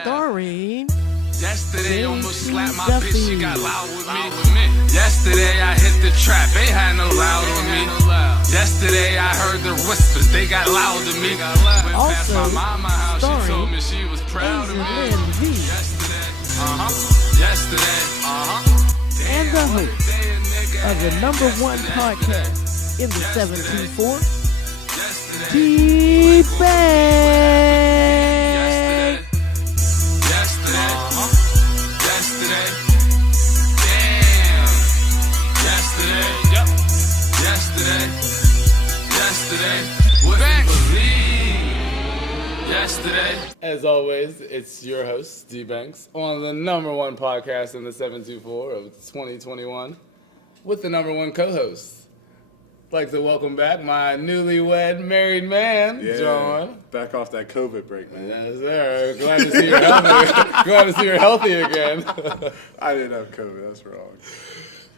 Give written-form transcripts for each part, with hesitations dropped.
Starring. Yesterday almost slapped my bitch, she got loud with me. Yesterday I hit the trap, they had no loud with me. Yesterday I heard the whispers, they got loud to me. Went past my mama house, she told me she was proud of me. Yesterday, yesterday, And the host of the #1 podcast in the 724, T-Bang. As always, it's your host, D Banks, on the #1 podcast in the 724 of 2021 with the #1 co-host. I'd like to welcome back my newlywed married man, John. Back off that COVID break, man. Yes, sir. Glad to see you're healthy. Glad to see you're healthy again. I didn't have COVID. That's wrong.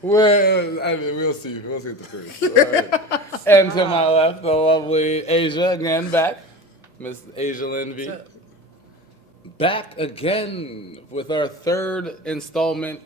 Well, I mean, we'll see. We'll see at the first. Right. And to my left, the lovely Asia, again back. Miss Asia Linvey. Back again with our third installment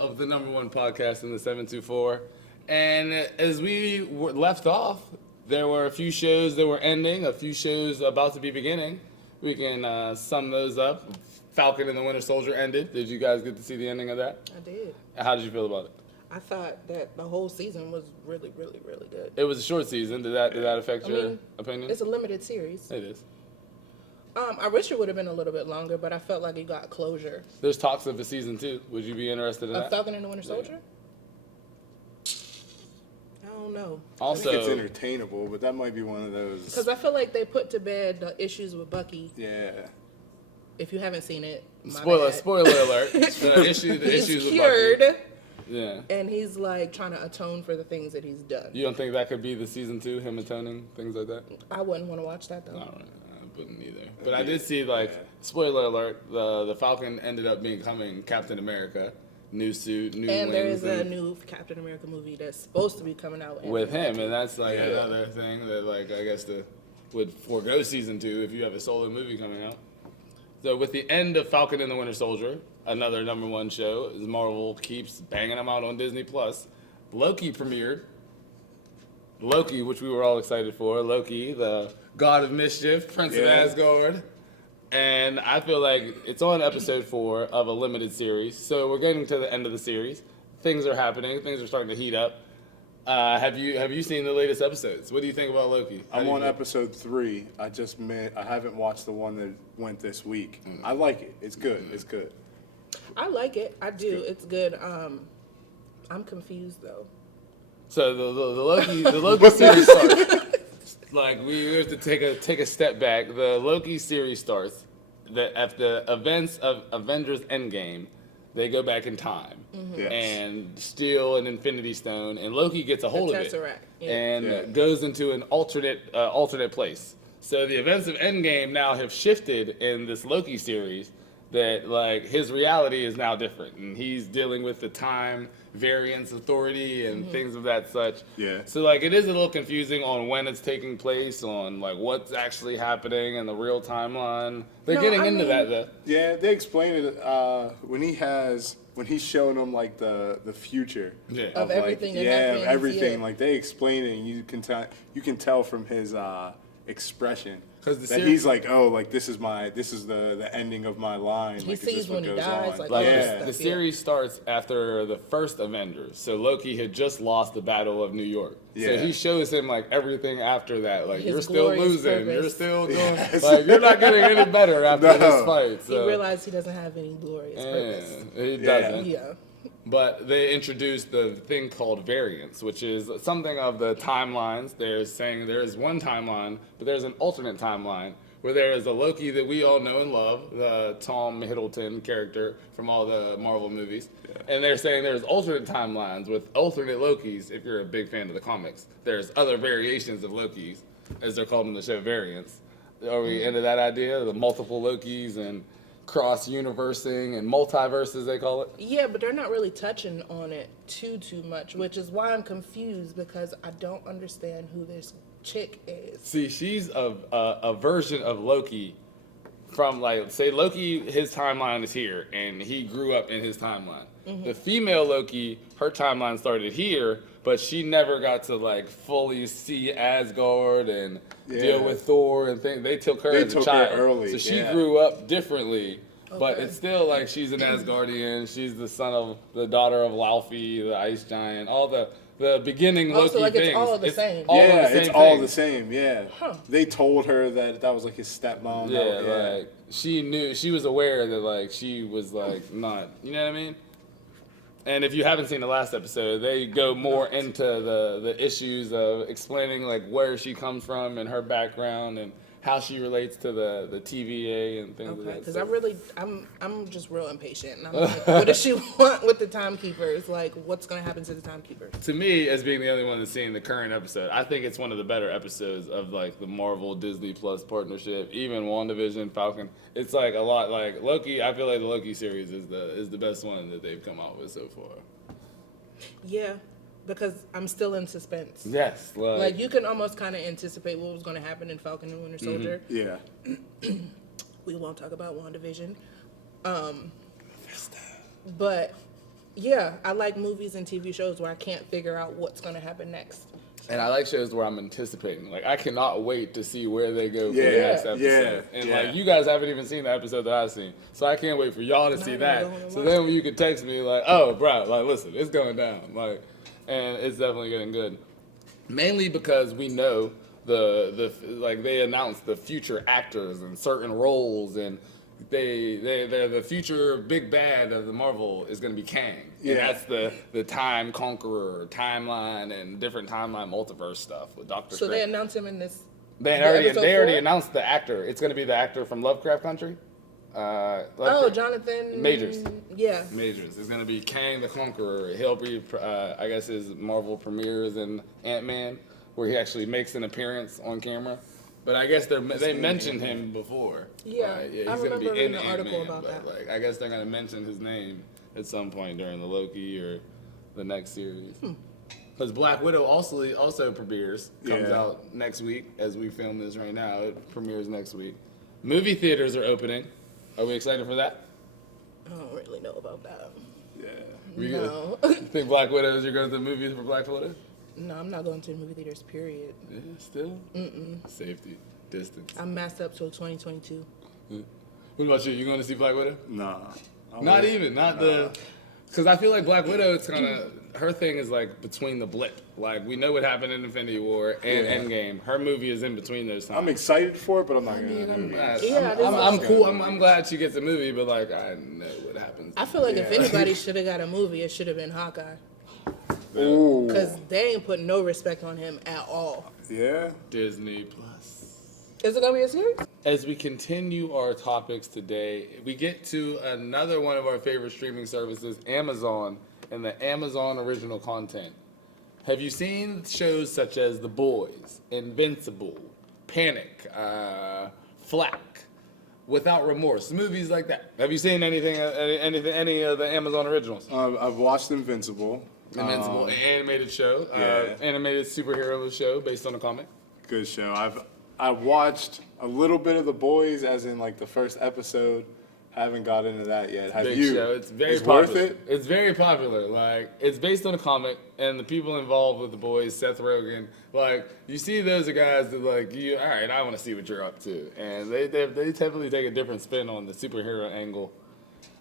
of the #1 podcast in the 724. And as we were left off, there were a few shows that were ending, a few shows about to be beginning. We can sum those up. Falcon and the Winter Soldier ended. Did you guys get to see the ending of that? I did. How did you feel about it? I thought that the whole season was really, really, really good. It was a short season. Did that affect your opinion? It's a limited series. It is. I wish it would have been a little bit longer, but I felt like it got closure. There's talks of a season 2. Would you be interested in that? Falcon and the Winter Soldier? I don't know. Also, I think it's entertainable, but that might be one of those. Because I feel like they put to bed the issues with Bucky. Yeah. If you haven't seen it, spoiler alert. The issues with cured. Bucky. Yeah. And he's like trying to atone for the things that he's done. You don't think that could be the season 2, him atoning, things like that? I wouldn't want to watch that though. All right. I wouldn't either. But I did see, spoiler alert, the Falcon ended up becoming Captain America. New suit, new and wings. there is a new Captain America movie that's supposed to be coming out. With him, and that's another thing that, I guess, would forego season 2 if you have a solo movie coming out. So with the end of Falcon and the Winter Soldier, another #1 show, as Marvel keeps banging them out on Disney+, Loki premiered. Loki, which we were all excited for. Loki, the god of mischief, Prince of Asgard. And I feel like it's on episode 4 of a limited series. So we're getting to the end of the series. Things are happening. Things are starting to heat up. Have you seen the latest episodes? What do you think about Loki? I'm on episode 3. I haven't watched the one that went this week. I like it. It's good. It's good. I like it. I do. It's good. I'm confused though. So the Loki series starts. We have to take a step back. The Loki series starts that at the events of Avengers Endgame, they go back in time and steal an Infinity Stone, and Loki gets a hold of it and goes into an alternate place. So the events of Endgame now have shifted in this Loki series. That his reality is now different, and he's dealing with the time variance authority and things of that such. Yeah. So it is a little confusing on when it's taking place, on what's actually happening in the real timeline. They're getting into that though. Yeah, they explain it when he's showing them the future of everything. Of everything. They explain it, and you can tell from his expression. That he's this is the ending of my line. He sees when he dies. The series starts after the first Avengers. So Loki had just lost the Battle of New York. Yeah. So he shows him everything after that. You're still losing. Purpose. You're still doing. You're not getting any better after this fight. So. He realized he doesn't have any glorious purpose. He doesn't. Yeah. But they introduced the thing called variance, which is something of the timelines. They're saying there is one timeline, but there's an alternate timeline where there is a Loki that we all know and love, the Tom Hiddleston character from all the Marvel movies. Yeah. And they're saying there's alternate timelines with alternate Lokis, if you're a big fan of the comics. There's other variations of Lokis, as they're called in the show, variants. Are we into that idea, the multiple Lokis and cross-universing and multiverses, they call it. Yeah, but they're not really touching on it too much, which is why I'm confused because I don't understand who this chick is. See, she's a version of Loki from, like, say Loki, his timeline is here, and he grew up in his timeline. Mm-hmm. The female Loki, her timeline started here, but she never got to, like, fully see Asgard and deal with Thor and things. They took her as a child. Early, so she grew up differently. Okay. But it's still like she's an Asgardian. She's the daughter of Laufey, the ice giant. All the beginning Loki like things. It's all the same. It's all the same. Yeah. Huh. They told her that was like his stepmom. Yeah, like she knew, she was aware that like she was like not. You know what I mean? And if you haven't seen the last episode, they go more into the issues of explaining like where she comes from and her background and how she relates to the TVA and things like that. Because I'm just real impatient. And I'm like, what does she want with the timekeepers? Like, what's going to happen to the timekeepers? To me, as being the only one that's seen the current episode, I think it's one of the better episodes of like the Marvel Disney Plus partnership. Even WandaVision, Falcon, it's like a lot like Loki. I feel like the Loki series is the best one that they've come out with so far. Yeah. Because I'm still in suspense. Yes. Like you can almost kind of anticipate what was going to happen in Falcon and Winter Soldier. Mm-hmm. Yeah. We won't talk about WandaVision. But, yeah, I like movies and TV shows where I can't figure out what's going to happen next. And I like shows where I'm anticipating. Like, I cannot wait to see where they go for the next episode. And, like, you guys haven't even seen the episode that I've seen. So I can't wait for y'all to see that. So then when you can text me, like, oh, bro, like, listen, it's going down. Like, and it's definitely getting good. Mainly because we know like they announced the future actors and certain roles, and they're the future big bad of the Marvel is going to be Kang. And that's the time conqueror, timeline, and different timeline multiverse stuff with Doctor Strange. So they announced him in this. They already announced the actor. It's going to be the actor from Lovecraft Country. Jonathan Majors. Yeah. Majors. It's gonna be Kang the Conqueror. He'll be, I guess, his Marvel premieres in Ant-Man, where he actually makes an appearance on camera. But I guess they mentioned him before. Yeah, he's I gonna be in an article Ant-Man, about but that. like, I guess they're gonna mention his name at some point during the Loki or the next series. Because Black Widow also premieres, comes out next week as we film this right now. It premieres next week. Movie theaters are opening. Are we excited for that? I don't really know about that. Yeah. No. You think Black Widow, you're going to the movies for Black Widow? No, I'm not going to the movie theaters, period. Yeah, still? Safety, distance. I'm masked up till 2022. What about you? You going to see Black Widow? Nah. Not even. Because I feel like Black Widow, it's kind of, her thing is like between the blip. Like, we know what happened in Infinity War and Endgame. Her movie is in between those times. I'm excited for it, but I'm not going to the movie. I'm cool. I'm glad she gets a movie, but like, I know what happens. I feel like if anybody should have got a movie, it should have been Hawkeye. Ooh. Because they ain't put no respect on him at all. Yeah. Disney Plus. Is it going to be a series? As we continue our topics today, we get to another one of our favorite streaming services, Amazon, and the Amazon original content. Have you seen shows such as The Boys, Invincible, Panic, Flack, Without Remorse, movies like that? Have you seen any of the Amazon originals? I've watched Invincible. Invincible, an animated show, animated superhero show based on a comic. Good show. I've watched a little bit of The Boys, as in like the first episode. Haven't got into that yet. Have Big you? Show. It's very it's popular. Worth it? It's very popular. Like, it's based on a comic, and the people involved with The Boys, Seth Rogen, like, you see those are guys that like, all right, I want to see what you're up to, and they definitely take a different spin on the superhero angle.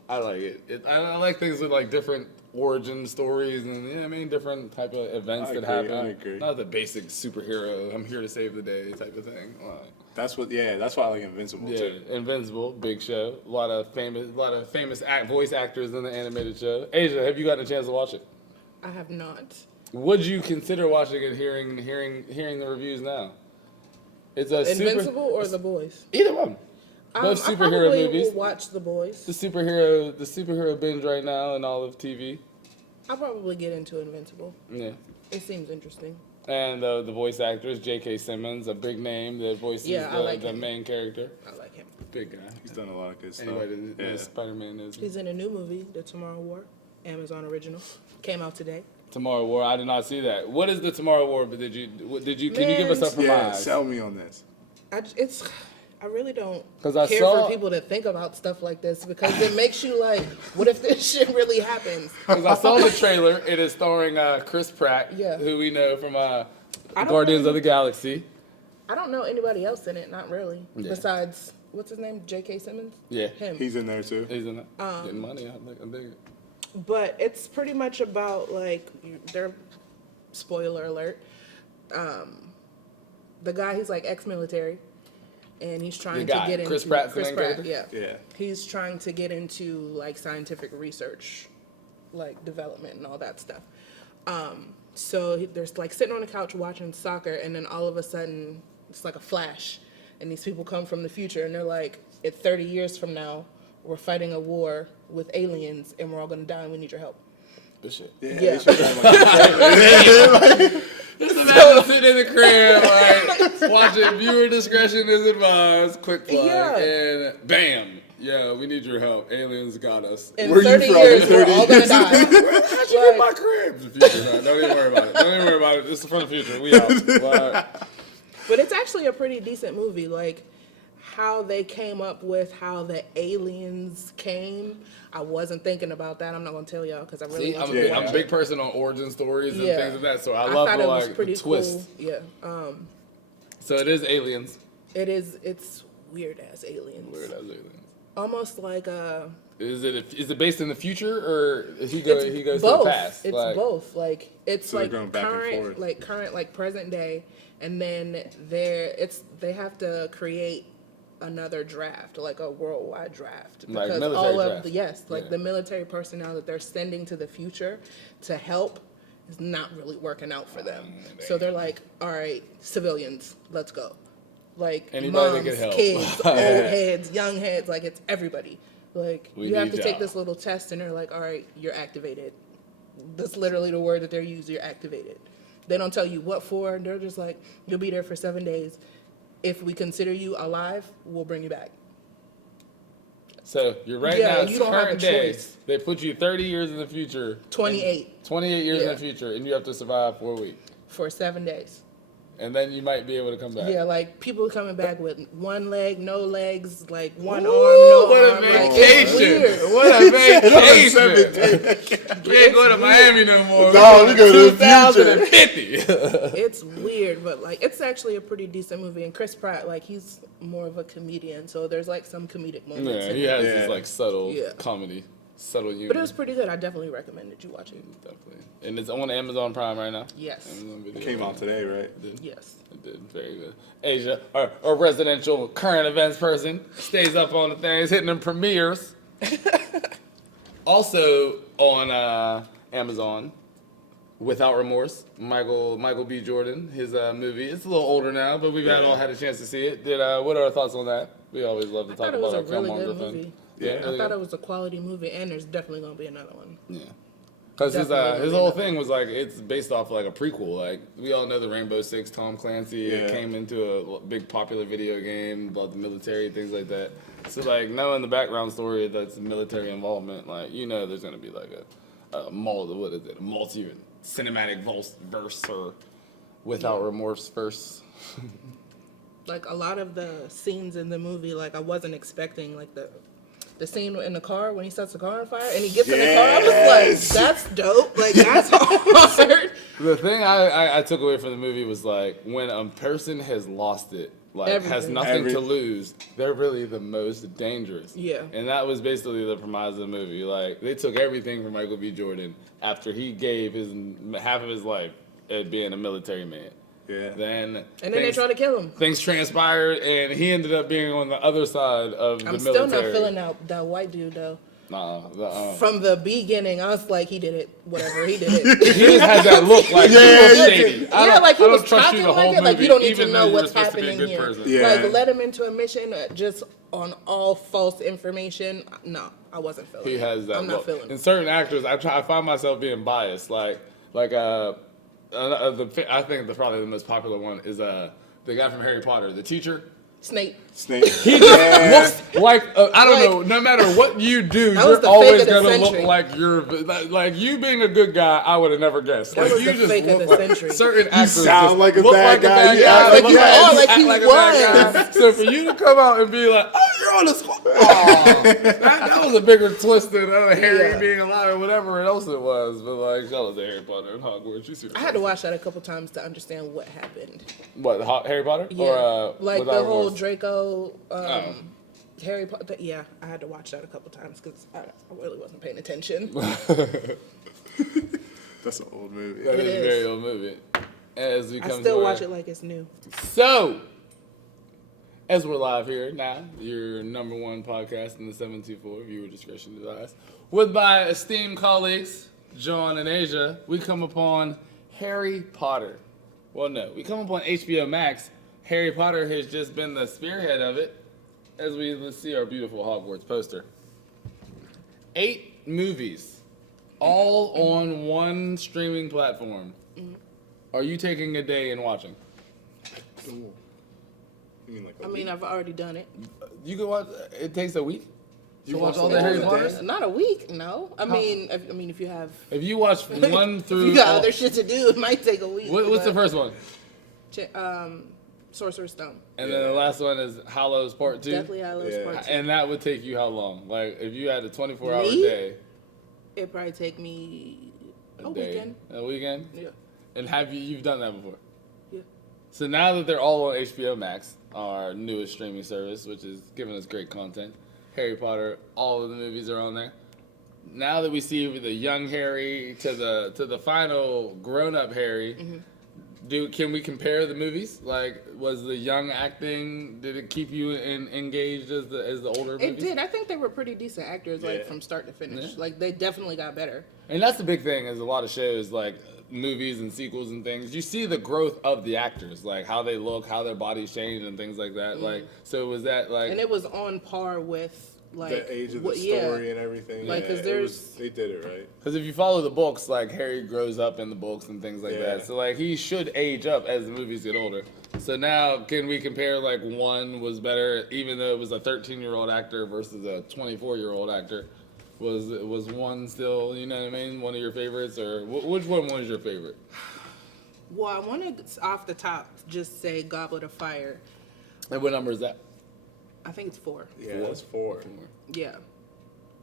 I like it. I like things with like different origin stories and you know what I mean, different type of events that happen. I agree. Not the basic superhero, I'm here to save the day type of thing. Like, that's why I like Invincible too. Invincible, big show. A lot of famous voice actors in the animated show. Asia, have you gotten a chance to watch it? I have not. Would you consider watching it, hearing the reviews now? It's a Invincible or The Boys? Either one. Both superhero I probably movies. will watch The Boys. The superhero binge right now in all of TV. I'll probably get into Invincible. Yeah. It seems interesting. And the voice actors, J.K. Simmons, a big name that voices the main character. I like him. Big guy. He's done a lot of good stuff. Anybody that knows Spider-Man is. He's in a new movie, The Tomorrow War, Amazon original. Came out today. Tomorrow War. I did not see that. What is the Tomorrow War? But can you give us a Yeah, premise? sell me on this. I really don't 'Cause I care saw- for people to think about stuff like this because it makes you like, what if this shit really happens? Because I saw the trailer. It is starring Chris Pratt, Yeah. who we know from don't Guardians really- of the Galaxy. I don't know anybody else in it, not really. Yeah. Besides, what's his name? J.K. Simmons? Yeah. Him. He's in there too. He's in it. Getting money. I dig it. But it's pretty much about like they're spoiler alert. The guy, he's like ex-military, and he's trying to get into Chris Pratt's the main character? Yeah. Yeah. He's trying to get into like scientific research, like development and all that stuff. So there's like sitting on the couch watching soccer, and then all of a sudden it's like a flash, and these people come from the future, and they're like, "At 30 years from now, we're fighting a war with aliens, and we're all gonna die, and we need your help." This shit. Yeah. Yeah. they should have, like, Just imagine sitting in the crib, like, watching Viewer Discretion is advised, quick plug, Yeah. and bam. Yeah, we need your help. Aliens got us. In Where you 30 from? years, In we're 30 all gonna die. How'd you get my Like, crib? The future, no, don't even worry about it. Don't even worry about it. This is from the future. We out. Well, but it's actually a pretty decent movie. Like how they came up with how the aliens came. I wasn't thinking about that. I'm not gonna tell y'all because I really see, want I'm, you to I'm watch a big it. person on origin stories and Yeah. things like that, so I I love thought the it was like pretty the twist. cool. Yeah. So it is aliens. It is. It's weird ass aliens. Weird as aliens. Almost like Is it based in the future or he goes to both. the past? It's Like, both. Like it's So they're like going back and forth. current, like present day, and then they have to create another draft, like a worldwide draft, Like because military all of draft. the the military personnel that they're sending to the future to help is not really working out for them. So they're like, all right, civilians, let's go. Like Anybody that moms, can help. kids, old heads, young heads, like it's everybody. Like We you have need to take y'all. this little test, and they're like, all right, you're activated. That's literally the word that they're using. You're activated. They don't tell you what for. They're just like, you'll be there for 7 days. If we consider you alive, we'll bring you back. So you're right Yeah, now, you it's don't have current a day. choice. They put you 30 years in the future. 28 28 years in Yeah. the future, and you have to survive for a week. for 7 days. And then you might be able to come back. Yeah, like people coming back with one leg, no legs, like one Ooh, arm, no what a arm. Like, it's vacation. weird. What a vacation. We ain't going to Miami no more. No, we go to the 2050. It's weird, but like it's actually a pretty decent movie. And Chris Pratt, like he's more of a comedian, so there's like some comedic moments. Yeah, in he it. has Yeah. this like subtle Yeah. comedy, subtle humor. But it was pretty good. I definitely recommend that you watch it. Definitely. And it's on Amazon Prime right now. Yes. Amazon Video. Came out today, right? It did. Yes. It did. Very good. Asia, our residential current events person, stays up on the things, hitting them premieres. Also on Amazon, Without Remorse, Michael B. Jordan, his movie. It's a little older now, but we've all had a chance to see it. What are our thoughts on that? We always love to I talk thought it was about a our really Filmmonger good thing. movie. Yeah. I thought it was a quality movie, and there's definitely gonna be another one. Yeah. Because Definitely his gonna whole be thing was like, it's based off like a prequel. Like, we all know the Rainbow Six, Tom Clancy. Yeah. It came into a big popular video game about the military, things like that. So, like, knowing the background story that's military involvement, like, you know there's going to be like a multi cinematic verse or Without Remorse verse. Like a lot of the scenes in the movie, like I wasn't expecting, like the scene in the car when he sets the car on fire and he gets in the car. I was like, that's dope. Like that's hard. The thing I took away from the movie was like, when a person has lost it, like has Everything. nothing to lose, they're really the most dangerous. Yeah. And that was basically the premise of the movie. Like, they took everything from Michael B. Jordan after he gave his half of his life at being a military man. Yeah. And then they try to kill him. Things transpired, and he ended up being on the other side of the I'm military. still not feeling that white dude though. From the beginning, I was like, he did it. Whatever, he did it. He just had that look like he was shady. Yeah, like he I don't was trust you talking the whole like it. Like movie, you don't need even to though know you were what's supposed to be a happening good here. person. Yeah. Like let him into a mission just on all false information. No, I wasn't feeling. He it. has that I'm look. not feeling. And it. certain actors, I find myself being biased. I think probably the most popular one is the guy from Harry Potter, the teacher. Snape. He just looks like I don't know. No matter what you do, you're always gonna look like you're like you being a good guy. I would have never guessed. That Like was you the just fake of look the like century. certain actors You sound just like a look bad guy. You Yeah, act like look you are. Like he a bad guy. was. So for you to come out and be like, "Oh, you're on the squad," that was a bigger twist than Harry being alive or whatever else it was. But like, shout out to Harry Potter and Hogwarts. You see I had to watch that a couple times to understand what happened. what Harry Potter? Yeah, Or, like without the whole remorse? Draco, Harry Potter. Yeah, I had to watch that a couple times because I really wasn't paying attention. That's an old movie. That It is a is. very old movie. As we I come still to watch it like it's new. So, as we're live here now, your number one podcast in the 724, viewer discretion advised, with my esteemed colleagues, John and Asia, we come upon Harry Potter. Well, no, we come upon HBO Max. Harry Potter has just been the spearhead of it, as let's see our beautiful Hogwarts poster. 8 movies, all on one streaming platform. Are you taking a day and watching? You mean like I mean, I've already done it. You can watch. It takes a week. You watch watch all them the all Harry in a Potters? day? Not a week, no. I mean, if you have, If you watch one if through, you got other shit to do, it might take a week. what's the but- first one? Sorcerer's Stone. And then the last one is Hallows Part 2. Deathly Hallows Yeah. Part 2. And that would take you how long? Like if you had a 24-hour Me? day, It'd probably take me a day, weekend. a weekend. Yeah. And you've done that before? Yeah. So now that they're all on HBO Max, our newest streaming service, which is giving us great content, Harry Potter, all of the movies are on there. Now that we see the young Harry to the final grown-up Harry, can we compare the movies? Like, was the young acting? Did it keep you engaged as the older movies? It did. I think they were pretty decent actors, like Yeah. from start to finish. Yeah. Like they definitely got better. And that's the big thing is a lot of shows like movies and sequels and things. You see the growth of the actors, like how they look, how their bodies change, and things like that. Like, so was that like? And it was on par with like the age of the what- story and everything. Like, 'cause they did it right. Because if you follow the books, like Harry grows up in the books and things like Yeah. that. So like he should age up as the movies get older. So now can we compare like one was better, even though it was a 13-year-old actor versus a 24-year-old actor? Was one still, you know what I mean, one of your favorites, or which one was your favorite? Well, I want to off the top just say Goblet of Fire. And what number is that? I think it's 4. Yeah, that's 4. Yeah.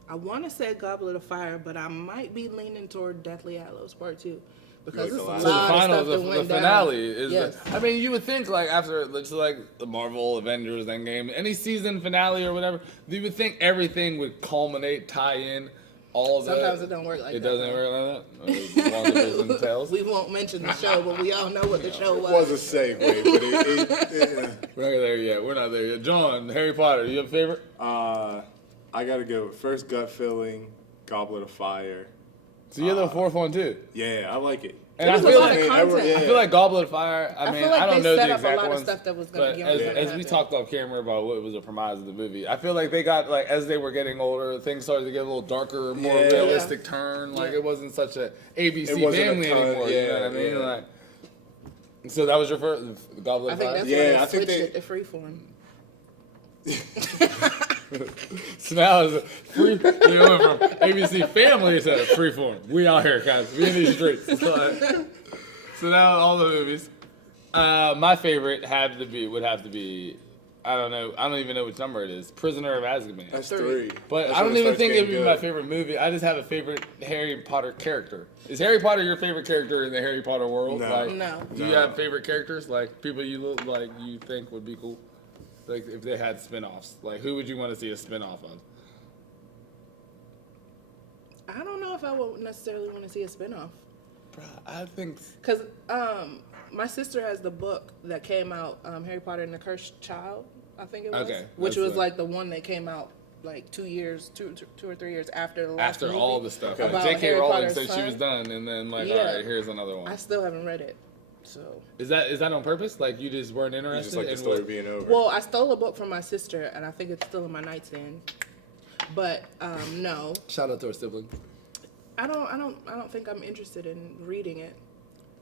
I want to say Goblet of Fire, but I might be leaning toward Deathly Hallows Part 2 because Like it's the a last- So the lot of final, stuff that the went down. finale is. Yes. I mean, you would think like after it's like the Marvel Avengers Endgame, any season finale or whatever, you would think everything would culminate, tie in, all of that. Sometimes it don't work like It that. doesn't though. work like that. WandaVision tells. We won't mention the show, but we all know what the show It was was. a segue, but We're not there yet. We're not there yet. John, Harry Potter, you have a favorite? I gotta go with first gut feeling, Goblet of Fire. So you're the fourth one too. Yeah, I like it. And It I was a feel lot like of content. I feel like Goblet of Fire. I mean, feel like I don't they know set the up a exact lot of ones, stuff that was gonna but be as gonna we happen. talked off camera about what was a premise of the movie, I feel like they got like as they were getting older, things started to get a little darker, more Yeah. realistic turn. Like Yeah. it wasn't such a ABC It wasn't a family ton, anymore. You know yeah, what I mean? yeah. Like, so that was your first Goblet I of think Fire. that's Yeah, when I they think switched they- it to Freeform. So now it's a free. They went from ABC Family to Freeform. We out here, guys. We in these streets. So now all the movies. My favorite would have to be. I don't know. I don't even know which number it is. Prisoner of Azkaban. That's 3. 3. But That's I when don't it even starts think it would getting be my good. favorite movie. I just have a favorite Harry Potter character. Is Harry Potter your favorite character in the Harry Potter world? No. Like, No. Do you have favorite characters? Like people you look like you think would be cool? Like if they had spin-offs. Like who would you want to see a spin-off of? I don't know if I would necessarily want to see a spinoff. Bruh, I think Because my sister has the book that came out, Harry Potter and the Cursed Child, I think it was. Okay, Which that's was the- like the one that came out like 2 or 3 years after the last after movie. all the stuff. Okay. Like, About J.K. Harry Rowling Potter's said she was son. done, and then like, Yeah. all right, here's another one. I still haven't read it. So, Is that on purpose? Like you just weren't You interested? just like the in story what- being over. well, I stole a book from my sister, and I think it's still in my nightstand. But no, Shout out to our sibling. I don't think I'm interested in reading it.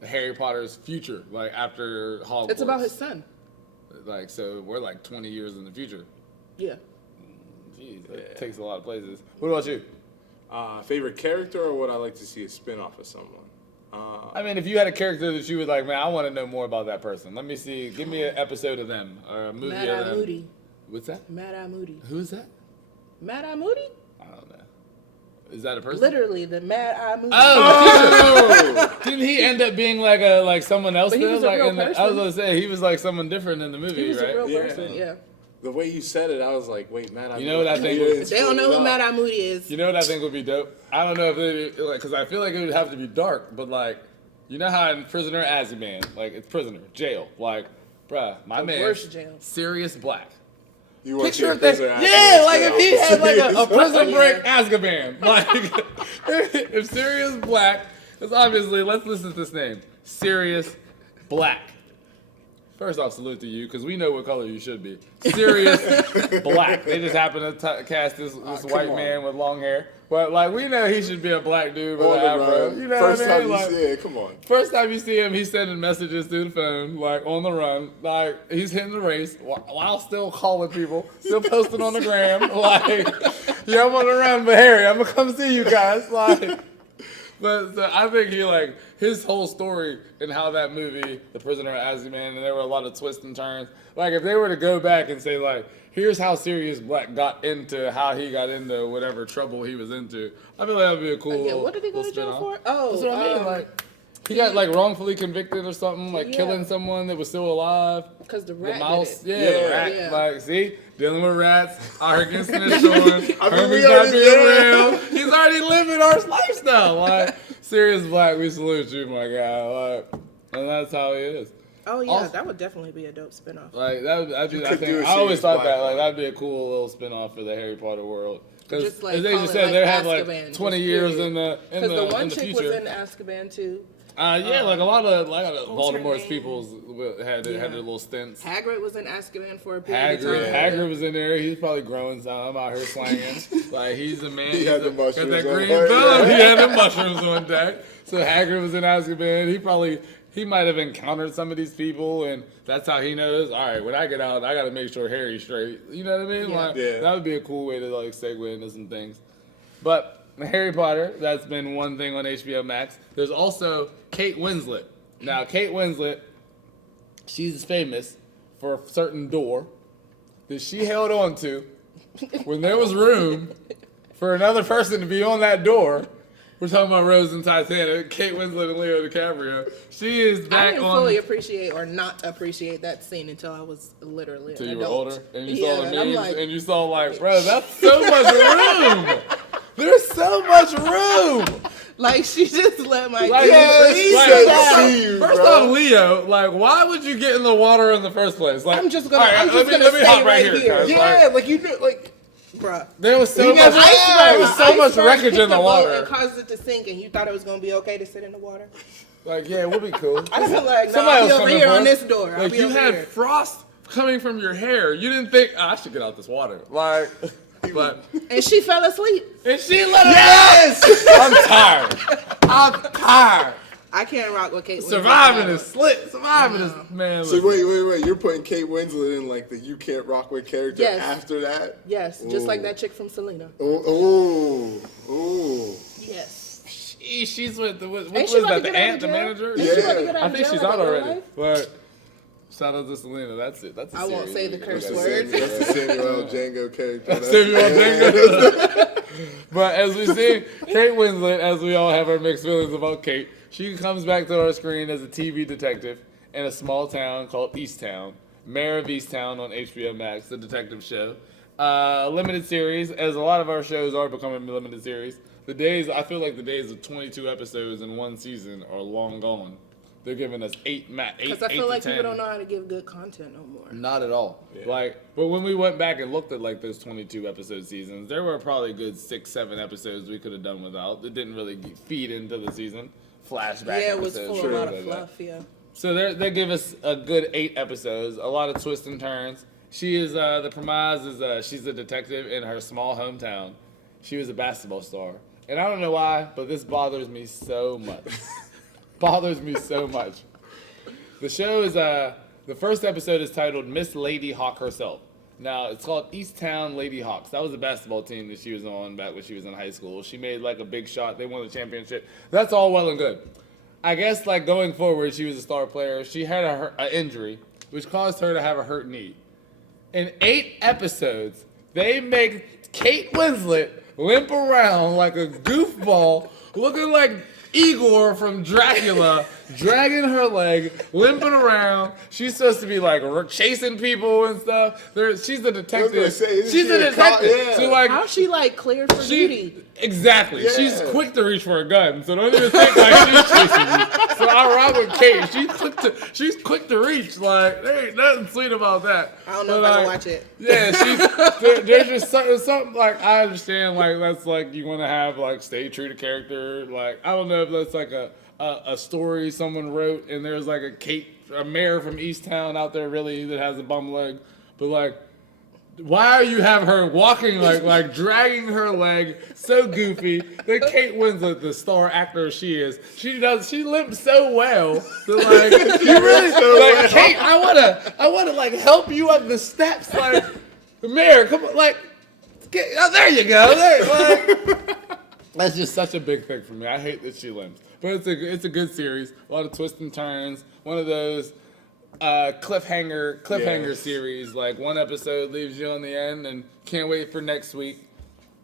Harry Potter's future, like after Hogwarts. It's about his son. Like, so we're like 20 years in the future. Yeah. Jeez, that takes a lot of places. What about you? Favorite character or would I like to see a spin-off of someone? I mean, if you had a character that you would like, man, I want to know more about that person. Let me see. Give me an episode of them or a movie Mad of Eye them. Moody. What's that? Mad Eye Moody. Who is that? Mad Eye Moody? I don't know. Is that a person? Literally, the Mad Eye Moody. Oh! Didn't he end up being like someone else? But he though? was a Like real in the, I was person. gonna say he was like someone different in the movie, He was right? a real Yeah. person, yeah. The way you said it, I was like, wait, man. You know what I think? They don't know who Mad Eye Moody is. You know what I think would be dope? I don't know if it like because I feel like it would have to be dark, but like you know how in Prisoner Azkaban, like it's prisoner jail, like bruh, my The man, worst jail. Sirius Black. You want to see Picture a if that, Prisoner yeah, Azkaban like if he had like a prison Yeah. break Azkaban, like if Sirius Black, because obviously let's listen to this name, Sirius Black. First off, salute to you, because we know what color you should be. Sirius Black. They just happen to cast this white on. man with long hair. But, like, we know he should be a black dude with On an the afro. run. You know First what I time mean? you Like, see it, come on. first time you see him, he's sending messages through the phone, like, on the run. Like, he's hitting the race while still calling people, still posting on the gram. Like, yeah, I'm on the run, but Harry, I'm going to come see you guys. Like... But so I think he like his whole story and how that movie, The Prisoner of Azkaban, and there were a lot of twists and turns. Like if they were to go back and say like, here's how Sirius Black got into how he got into whatever trouble he was into, I feel like that would be a cool. Yeah, what did he go to jail spin-off. for? Oh, That's what I mean. Like he got like wrongfully convicted or something, like Yeah. killing someone that was still alive. because the The rat mouse, did it. yeah, the Yeah. rat. Yeah. Like, see, dealing with rats, arrogance and insurance. I mean, Hermes we not already- being yeah. real. He's already living our lifestyle. Like, Sirius Black, we salute you, my guy. Like, and that's how he is. Oh, yeah, Also- that would definitely be a dope spinoff. Like, that'd be, You I could do think, a I always Sirius thought Black that, like, one. that'd be a cool little spinoff for the Harry Potter world. Because, Just, like, as they call just it, said, like, they have, like, Azkaban, 20 just years period. in the Because the one in the chick future. was in Azkaban, too. Yeah, like a lot of her Baltimore's name? peoples had Yeah. their little stints. Hagrid was in Azkaban for a period of time. Hagrid was in there. He's probably growing some out here slanging. Like he's a man. He had the got mushrooms that on green deck. thumb. He had the mushrooms on deck. So Hagrid was in Azkaban. He might have encountered some of these people, and that's how he knows. All right, when I get out, I got to make sure Harry's straight. You know what I mean? Yeah. Like Yeah. that would be a cool way to like segue into some things. But Harry Potter, that's been one thing on HBO Max. There's also Kate Winslet. Now, Kate Winslet, she's famous for a certain door that she held on to when there was room for another person to be on that door. We're talking about Rose and Titanic, Kate Winslet and Leo DiCaprio. She is I back didn't on. fully appreciate or not appreciate that scene until I was literally Until an you were adult. older and you Yeah, saw the and I'm memes like, and you saw like, bro, that's so much room. There's so much room. like she just let my Like, kids yes, breathe like, down. see you, First bro. off, Leo, like, why would you get in the water in the first place? Like, I'm just gonna- all right, I'm let just me- gonna let me stay hop right here. guys. Yeah, Like, like you know, like Bruh. there was so You much, guys- there was so much Iceberg wreckage hit in the boat water. and caused it to sink, and you thought it was gonna be okay to sit in the water. Like, yeah, it would be cool. I was like, no, Somebody I'll else be over coming here for on us. this door. I'll Like, be you over had here. frost coming from your hair. You didn't think, I should get out this water. Like, but. And she fell asleep. And she let it yes! I'm tired. I'm tired. I can't rock with Kate Winslet. Surviving is slit. Surviving is, man. So listen. wait. You're putting Kate Winslet in like the you can't rock with character Yes. after that? Yes, just like Ooh. that chick from Selena. Oh. Yes. She's with the, what Ain't was she about that, to the get out aunt, of the jail? manager? Ain't she about to Yeah. get out I of think jail she's like out in real already. life? But shout out to Selena. That's it. That's a I won't series. say the curse That's a word. series. That's the Samuel L. Django character. Samuel L. Django. But as we see, Kate Winslet, as we all have our mixed feelings about Kate, she comes back to our screen as a TV detective in a small town called Easttown. Mayor of Easttown on HBO Max, the detective show. Limited series, as a lot of our shows are becoming limited series. I feel like the days of 22 episodes in one season are long gone. They're giving us 8 Because I feel like people don't know how to give good content no more. Not at all. But when we went back and looked at like those 22 episode seasons, there were probably good 6-7 episodes we could have done without. It didn't really feed into the season. Flashback Yeah, it was episodes. full of a lot shit of like that. fluff, yeah. So they give us a good 8 episodes, a lot of twists and turns. She is the premise is she's a detective in her small hometown. She was a basketball star, and I don't know why, but this bothers me so much. Bothers me so much. The show is The first episode is titled Miss Lady Hawk Herself. Now, it's called Easttown Lady Hawks. That was the basketball team that she was on back when she was in high school. She made like a big shot. They won the championship. That's all well and good. I guess like going forward, she was a star player. She had an injury, which caused her to have a hurt knee. In 8 episodes, they make Kate Winslet limp around like a goofball, looking like Igor from Dracula, dragging her leg, limping around. She's supposed to be like chasing people and stuff. She's a detective. She's a detective. Yeah. So like, how's she like cleared for duty? Exactly. Yeah. She's quick to reach for a gun, so don't even think like she's chasing you. So I rock with Kate. She's quick to reach. Like there ain't nothing sweet about that. I don't know if I can watch it. Yeah, there's just something like I understand like that's like you want to have like stay true to character. Like I don't know if that's like a story someone wrote and there's like a mayor from Easttown out there really that has a bum leg, but like. Why are you have her walking like dragging her leg so goofy? Then Kate Winslet, the star actor she is, she limps so well that like you really like Kate. I wanna like help you up the steps like Mayor, come on, like there you go. That's just such a big thing for me. I hate that she limps, but it's a good series. A lot of twists and turns. One of those. Cliffhanger series. Like one episode leaves you on the end and can't wait for next week.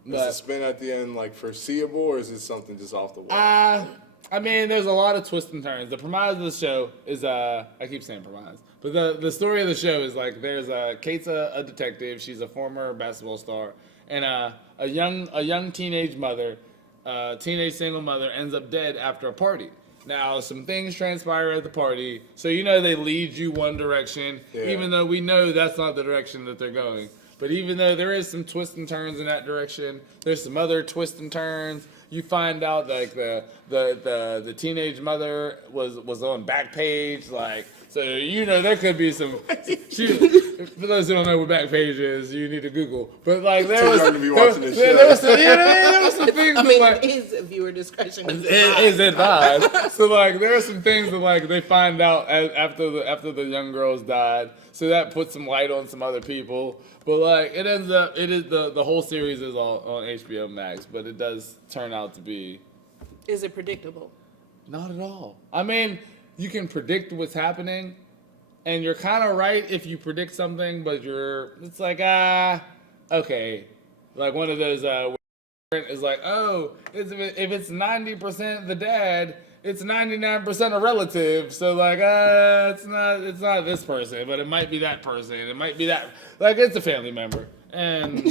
Is the spin at the end like foreseeable, or is it something just off the wall? I mean, there's a lot of twists and turns. The premise of the show is I keep saying premise, but the story of the show is like there's Kate's a detective. She's a former basketball star, and a young teenage single mother ends up dead after a party. Now, some things transpire at the party, so they lead you one direction, even though we know that's not the direction that they're going. But even though there is some twists and turns in that direction, there's some other twists and turns. You find out like the teenage mother was on Backpage, like so there could be some. For those who don't know what Backpage is, you need to Google. But like there was some things. I mean, like, is viewer discretion is advised. So like there are some things that like they find out after the young girls died. So that puts some light on some other people. But like it is the whole series is on HBO Max, but it does turn out to be. Is it predictable? Not at all. I mean, you can predict what's happening, and you're kind of right if you predict something, but it's like okay, like one of those is like if it's 90% the dad. It's 99% a relative, so like it's not this person, but it might be that person. It might be that it's a family member, and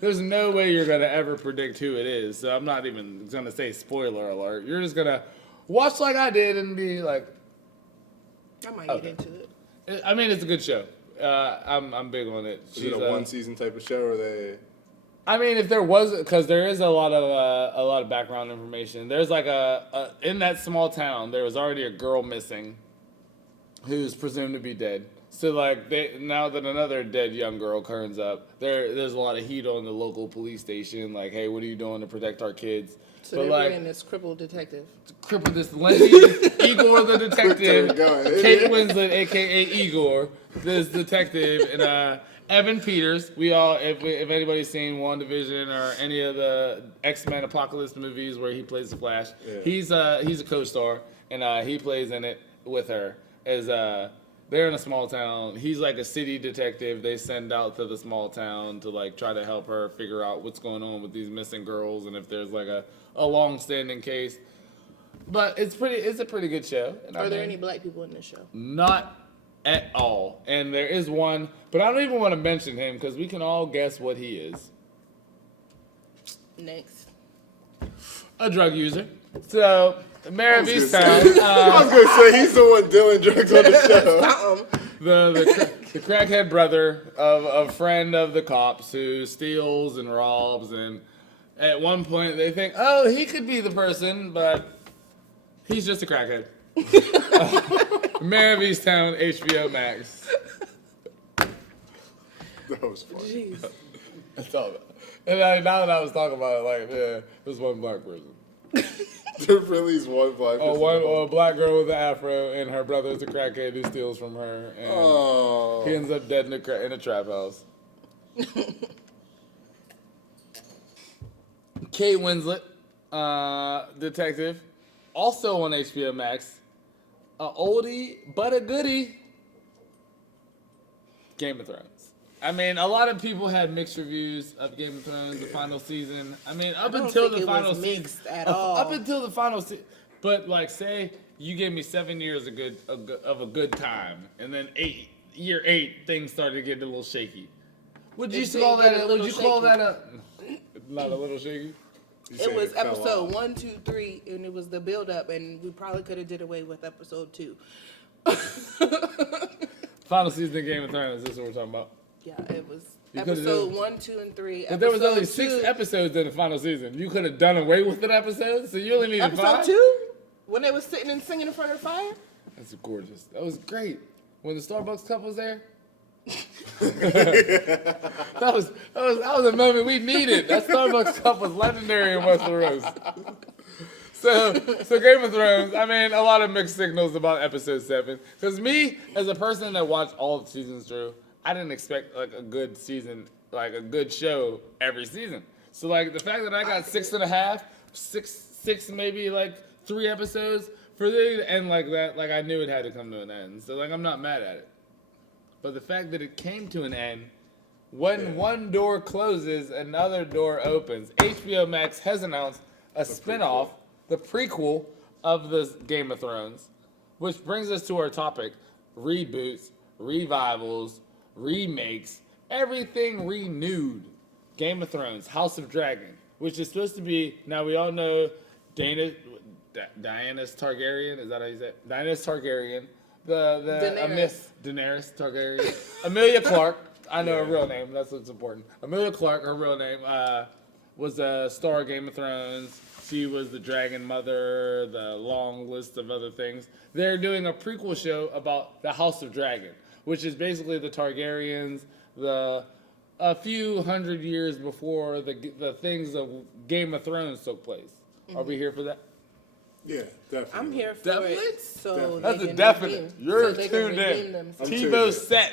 there's no way you're gonna ever predict who it is. So I'm not even gonna say spoiler alert. You're just gonna watch like I did and be like, I might get into it. I mean, it's a good show. I'm big on it. Is it a one season type of show, or they? I mean, if there was, because there is a lot of background information. There's like in that small town, there was already a girl missing, who's presumed to be dead. So like now that another dead young girl turns up, there's a lot of heat on the local police station. Like, hey, what are you doing to protect our kids? So they're bringing this crippled detective. This Lindsay, Igor the detective, Kate Winslet, aka Igor, this detective, and Evan Peters. If anybody's seen WandaVision or any of the X-Men Apocalypse movies where he plays the Flash, he's a co-star, and he plays in it with her. As they're in a small town, he's like a city detective. They send out to the small town to like try to help her figure out what's going on with these missing girls and if there's like a long-standing case. But it's a pretty good show. Are there any black people in this show? Not at all. And there is one, but I don't even want to mention him because we can all guess what he is. Next. A drug user. So, Mayor of Easttown. I was going to say, he's the one dealing drugs on the show. The crackhead brother of a friend of the cops who steals and robs, and at one point they think, oh, he could be the person, but he's just a crackhead. Mayor of Easttown, HBO Max. That was funny. Jeez. That's all. And now that I was talking about it, like, yeah, there's one black person. There really is one black person. A black girl with an afro, and her brother's a crackhead who steals from her, and he ends up dead in a trap house. Kate Winslet, detective, also on HBO Max. A oldie but a goodie. Game of Thrones. I mean, a lot of people had mixed reviews of Game of Thrones, the final season. I mean, up until the final season, at all. Up until the final season, but like, say you gave me 7 years of a good time, and then year 8 things started getting a little shaky. Would you call that? Would you call that a? Not a little shaky. It was episode 1, 2, 3, and it was the build up, and we probably could have did away with episode 2. Final season of Game of Thrones. This is what we're talking about. Yeah, it was episode 1, 2, and 3. But there was only 6 episodes in the final season. You could have done away with an episode, so you only needed 5. Episode 2, when they was sitting and singing in front of the fire. That's gorgeous. That was great. When the Starbucks cup was there. that was a moment we needed. That Starbucks cup was legendary in Westeros. So Game of Thrones, I mean, a lot of mixed signals about episode 7. Because me, as a person that watched all the seasons through, I didn't expect like a good season, like a good show every season. So like the fact that I got 6.5, six maybe like 3 episodes for it to end like that, like I knew it had to come to an end. So like I'm not mad at it. But the fact that it came to an end, when one door closes, another door opens. HBO Max has announced a spinoff, the prequel of the Game of Thrones, which brings us to our topic: reboots, revivals, remakes, everything renewed. Game of Thrones, House of Dragon, which is supposed to be, now we all know Daenerys Targaryen, is that how you say it? Daenerys Targaryen. Daenerys Targaryen. Amelia Clarke, I know her real name, that's what's important. Amelia Clarke, her real name, was a star of Game of Thrones. She was the Dragon Mother, the long list of other things. They're doing a prequel show about the House of Dragon, which is basically the Targaryens, a few hundred years before the things of Game of Thrones took place. Mm-hmm. Are we here for that? Yeah, definitely. I'm here for definitely? it. So that's a definite. You're tuned in. TiVo's set.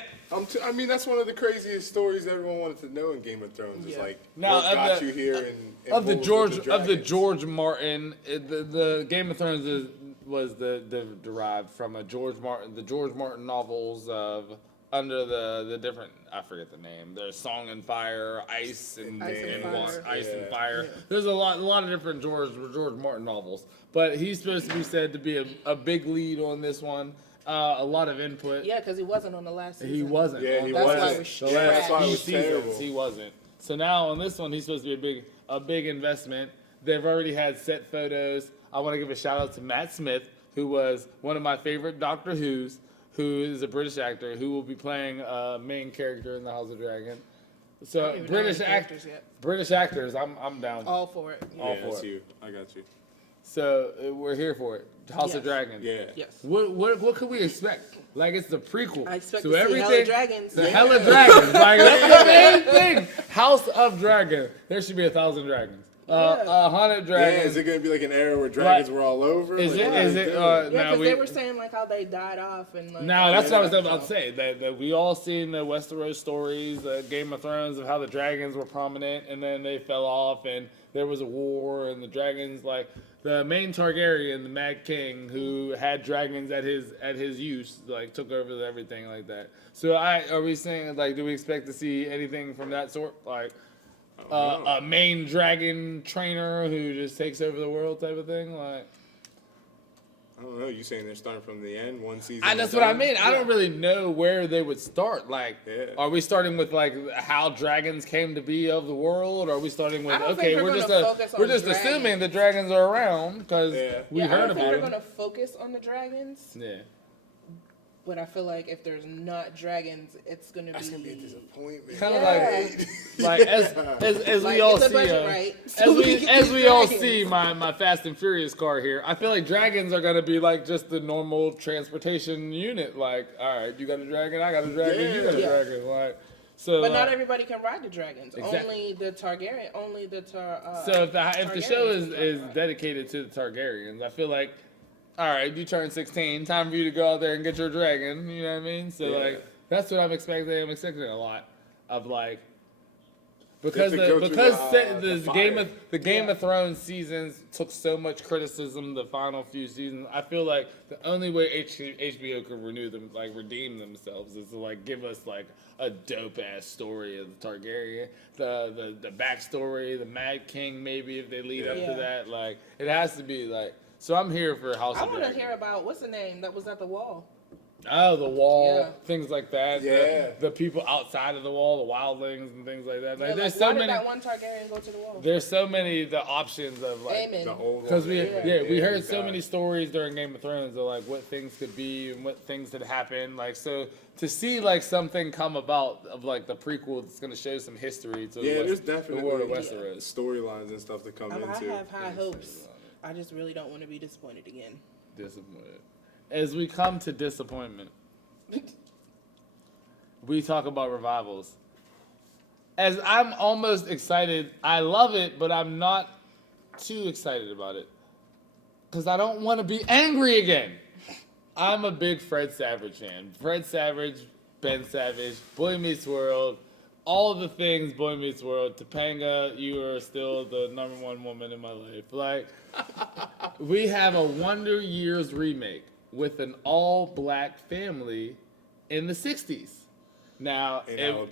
I mean, that's one of the craziest stories everyone wanted to know in Game of Thrones. Is like now, what got you here and the George Martin. The Game of Thrones was derived from the George Martin novels of under the different, I forget the name. There's Song and Fire, Ice and Fire. Yeah. There's a lot of different George Martin novels, but he's supposed to be said to be a big lead on this one. A lot of input. Yeah, because he wasn't on the last season. He wasn't. Yeah, he wasn't. That's why it was terrible. He wasn't. So now on this one, he's supposed to be a big investment. They've already had set photos. I want to give a shout out to Matt Smith, who was one of my favorite Doctor Who's, who is a British actor who will be playing a main character in the House of Dragon. So British actors, I'm down. All for it. Yeah, that's you. I got you. So we're here for it. House of Dragon. Yeah. Yes. What could we expect? Like it's the prequel. I expect so to see everything, hella dragons. The hella dragons. Like that's the main thing. House of Dragon. There should be 1,000 dragons. 100 dragons. Yeah, is it gonna be like an era where dragons were all over? Is like, it? Because they were saying like how they died off and like. Now that's what I was about to say. That we all seen the Westeros stories, the Game of Thrones, of how the dragons were prominent and then they fell off and there was a war and the dragons, like the main Targaryen, the Mad King, who had dragons at his use, like took over everything like that. So are we saying like, do we expect to see anything from that sort, like? A main dragon trainer who just takes over the world type of thing, like. I don't know. You saying they're starting from the end, one season? That's what I mean. I don't really know where they would start. Like, are we starting with like how dragons came to be of the world? Or are we starting with we're just assuming the dragons are around because we heard about them. We're going to focus on the dragons. Yeah. But I feel like if there's not dragons, it's gonna be a disappointment. Kind of like as we all see, as we all see my Fast and Furious car here. I feel like dragons are gonna be like just the normal transportation unit. Like, all right, you got a dragon, I got a dragon, you got a dragon. Like, So, But not everybody can ride the dragons. Exactly. Only the Targaryen. Only the So if the show Targaryens is can ride. dedicated to the Targaryens, I feel like, all right, you turn 16, time for you to go out there and get your dragon. You know what I mean? So like that's what I'm expecting. I'm expecting a lot of like. Because the Game of Thrones seasons took so much criticism the final few seasons, I feel like the only way HBO could redeem themselves is to like give us like a dope ass story of the Targaryen, the backstory, the Mad King maybe if they lead up to that. Like it has to be like. So I'm here for House of Dragon. I want to hear about what's the name that was at the wall. Oh, the wall, Yeah. things like that. Yeah. The people outside of the wall, the wildlings and things like that. Like, there's so why many. did that one Targaryen go to the wall? There's so many the options of like Aemon. The old because one. we heard so God. many stories during Game of Thrones of like what things could be and what things had happened. Like so to see like something come about of like the prequel that's gonna show some history to there's the definitely world of Westeros. storylines and stuff to come I into. have high hopes. I just really don't want to be disappointed again. Disappointed. As we come to disappointment. We talk about revivals. As I'm almost excited, I love it, but I'm not too excited about it. Because I don't want to be angry again. I'm a big Fred Savage fan. Fred Savage, Ben Savage, Boy Meets World, all the things Boy Meets World. Topanga, you are still the #1 woman in my life. Like, we have a Wonder Years remake with an all-black family in the 60s. Now, In Alabama.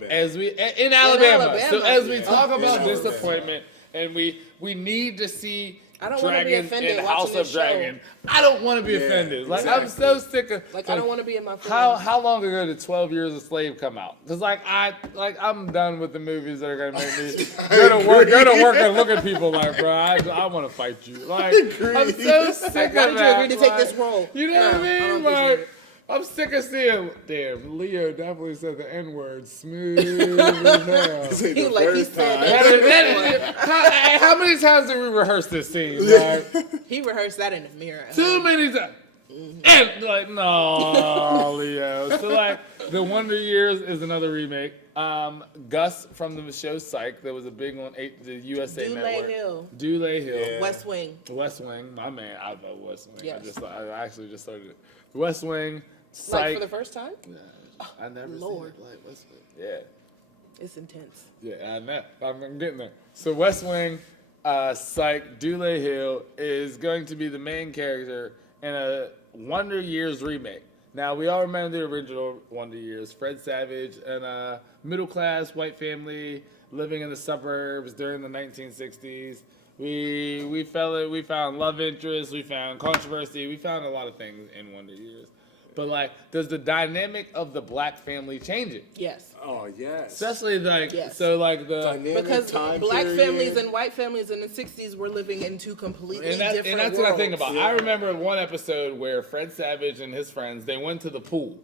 So as we Yeah. talk In about Alabama. disappointment, and we need to see I don't wanna be dragons offended in watching House of this show. Dragon. I don't want to be Yeah, offended. Like exactly. I'm so sick of. Like I don't want to be in my feelings. How long ago did 12 Years a Slave come out? Because I'm done with the movies that are gonna make me go to work and look at people like, bro, I want to fight you. Like I'm so sick Why of did you that. agree to take Like, this role? You know what I No, mean? don't appreciate Like it. I'm sick of seeing. Damn, Leo definitely said the N-word smooth as hell. He like he said How many times did we rehearse this scene? Like, he rehearsed that in the mirror. too many times. And like, no, Leo. So like, The Wonder Years is another remake. Gus from the show Psych, there was a big one, the USA Dule Network. Hill. Dule Hill. Yeah. West Wing. West Wing, my man. I love West Wing. Yes. I actually just started it. West Wing, Psych. Like for the first time? I never Lord. seen it like West Wing. Yeah. It's intense. Yeah, I know. I'm getting there. So West Wing, Psych, Dule Hill is going to be the main character in a Wonder Years remake. Now, we all remember the original Wonder Years. Fred Savage and a middle-class white family living in the suburbs during the 1960s. We found love interest, we found controversy, we found a lot of things in Wonder Years. But like, does the dynamic of the black family change it? Yes. Oh yes. Especially like, Yes. so like the Dynamic Because time black period. families and white families in the 60s were living in two completely and different that's worlds. what I think about. Yeah. I remember one episode where Fred Savage and his friends, they went to the pool.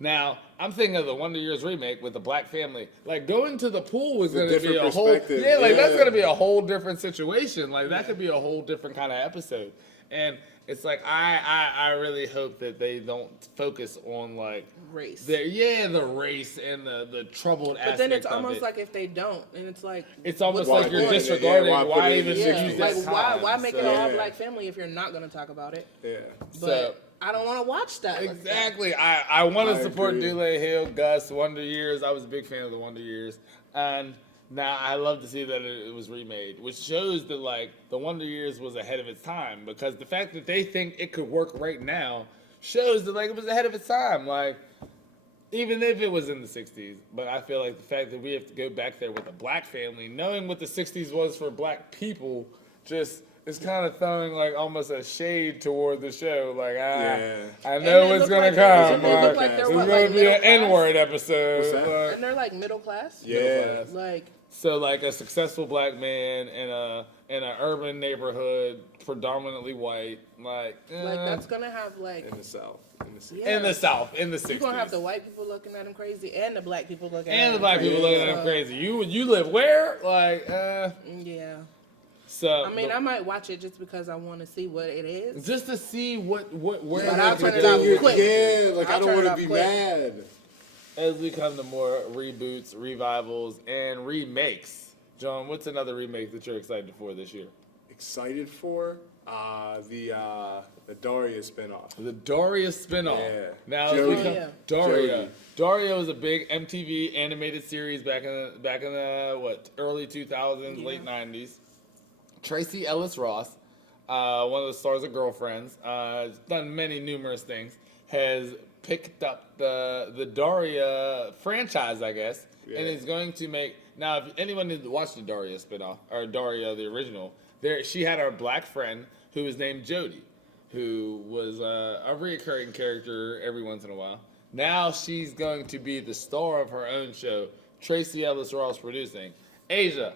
Now, I'm thinking of the Wonder Years remake with the black family. Like, going to the pool was going to be different a whole... perspective. Yeah, like, that's Yeah. going to be a whole different situation. Like, that could be a whole different kind of episode. And it's like, I really hope that they don't focus on, like... Race. the race and the troubled aspect But then it's of almost it. like if they don't, and it's like... It's almost what's like the you're point? disregarding Yeah, why why, put it in even the Yeah, use like that why time. make it So- an Yeah. all-black family if you're not going to talk about it? Yeah. But So- I don't want to watch that. Exactly. I want to I support agree. Dule Hill, Gus, Wonder Years. I was a big fan of the Wonder Years. And now I love to see that it was remade, which shows that, like, the Wonder Years was ahead of its time. Because the fact that they think it could work right now shows that, like, it was ahead of its time. Like, even if it was in the 60s. But I feel like the fact that we have to go back there with a black family, knowing what the 60s was for black people, just... It's kind of throwing like almost a shade toward the show. Like, Yeah. I And know they it's look gonna like come. they look Like, like they're it's what, gonna like be an middle class? N-word episode. What's that? Like, And they're like middle class. Yeah. Like, so like a successful black man in an urban neighborhood, predominantly white. Like that's going to have like... In the South. In the city. Yeah. in the South, in the 60s. You're going to have the white people looking at him crazy and the black people looking at him and the black crazy. people looking at him crazy. You live where? Like, Yeah. so. I mean, I might watch it just because I want to see what it is. just to see where. But I'll they turn could it off go. quick. Yeah, like I'll I don't turn it want to off be quick. mad. as we come to more reboots, revivals, and remakes, John, what's another remake that you're excited for this year? Excited for the Daria spinoff. The Daria spinoff. Yeah. Now, Jody. Daria. Daria was a big MTV animated series back in the early 2000s, late 90s. Tracy Ellis Ross, one of the stars of Girlfriends, has done numerous things, has picked up the Daria franchise, I guess, and is going to make. Now, if anyone needs to watch the Daria spinoff or Daria the original, she had our black friend who was named Jody, who was a reoccurring character every once in a while. Now she's going to be the star of her own show, Tracy Ellis Ross producing. Asia,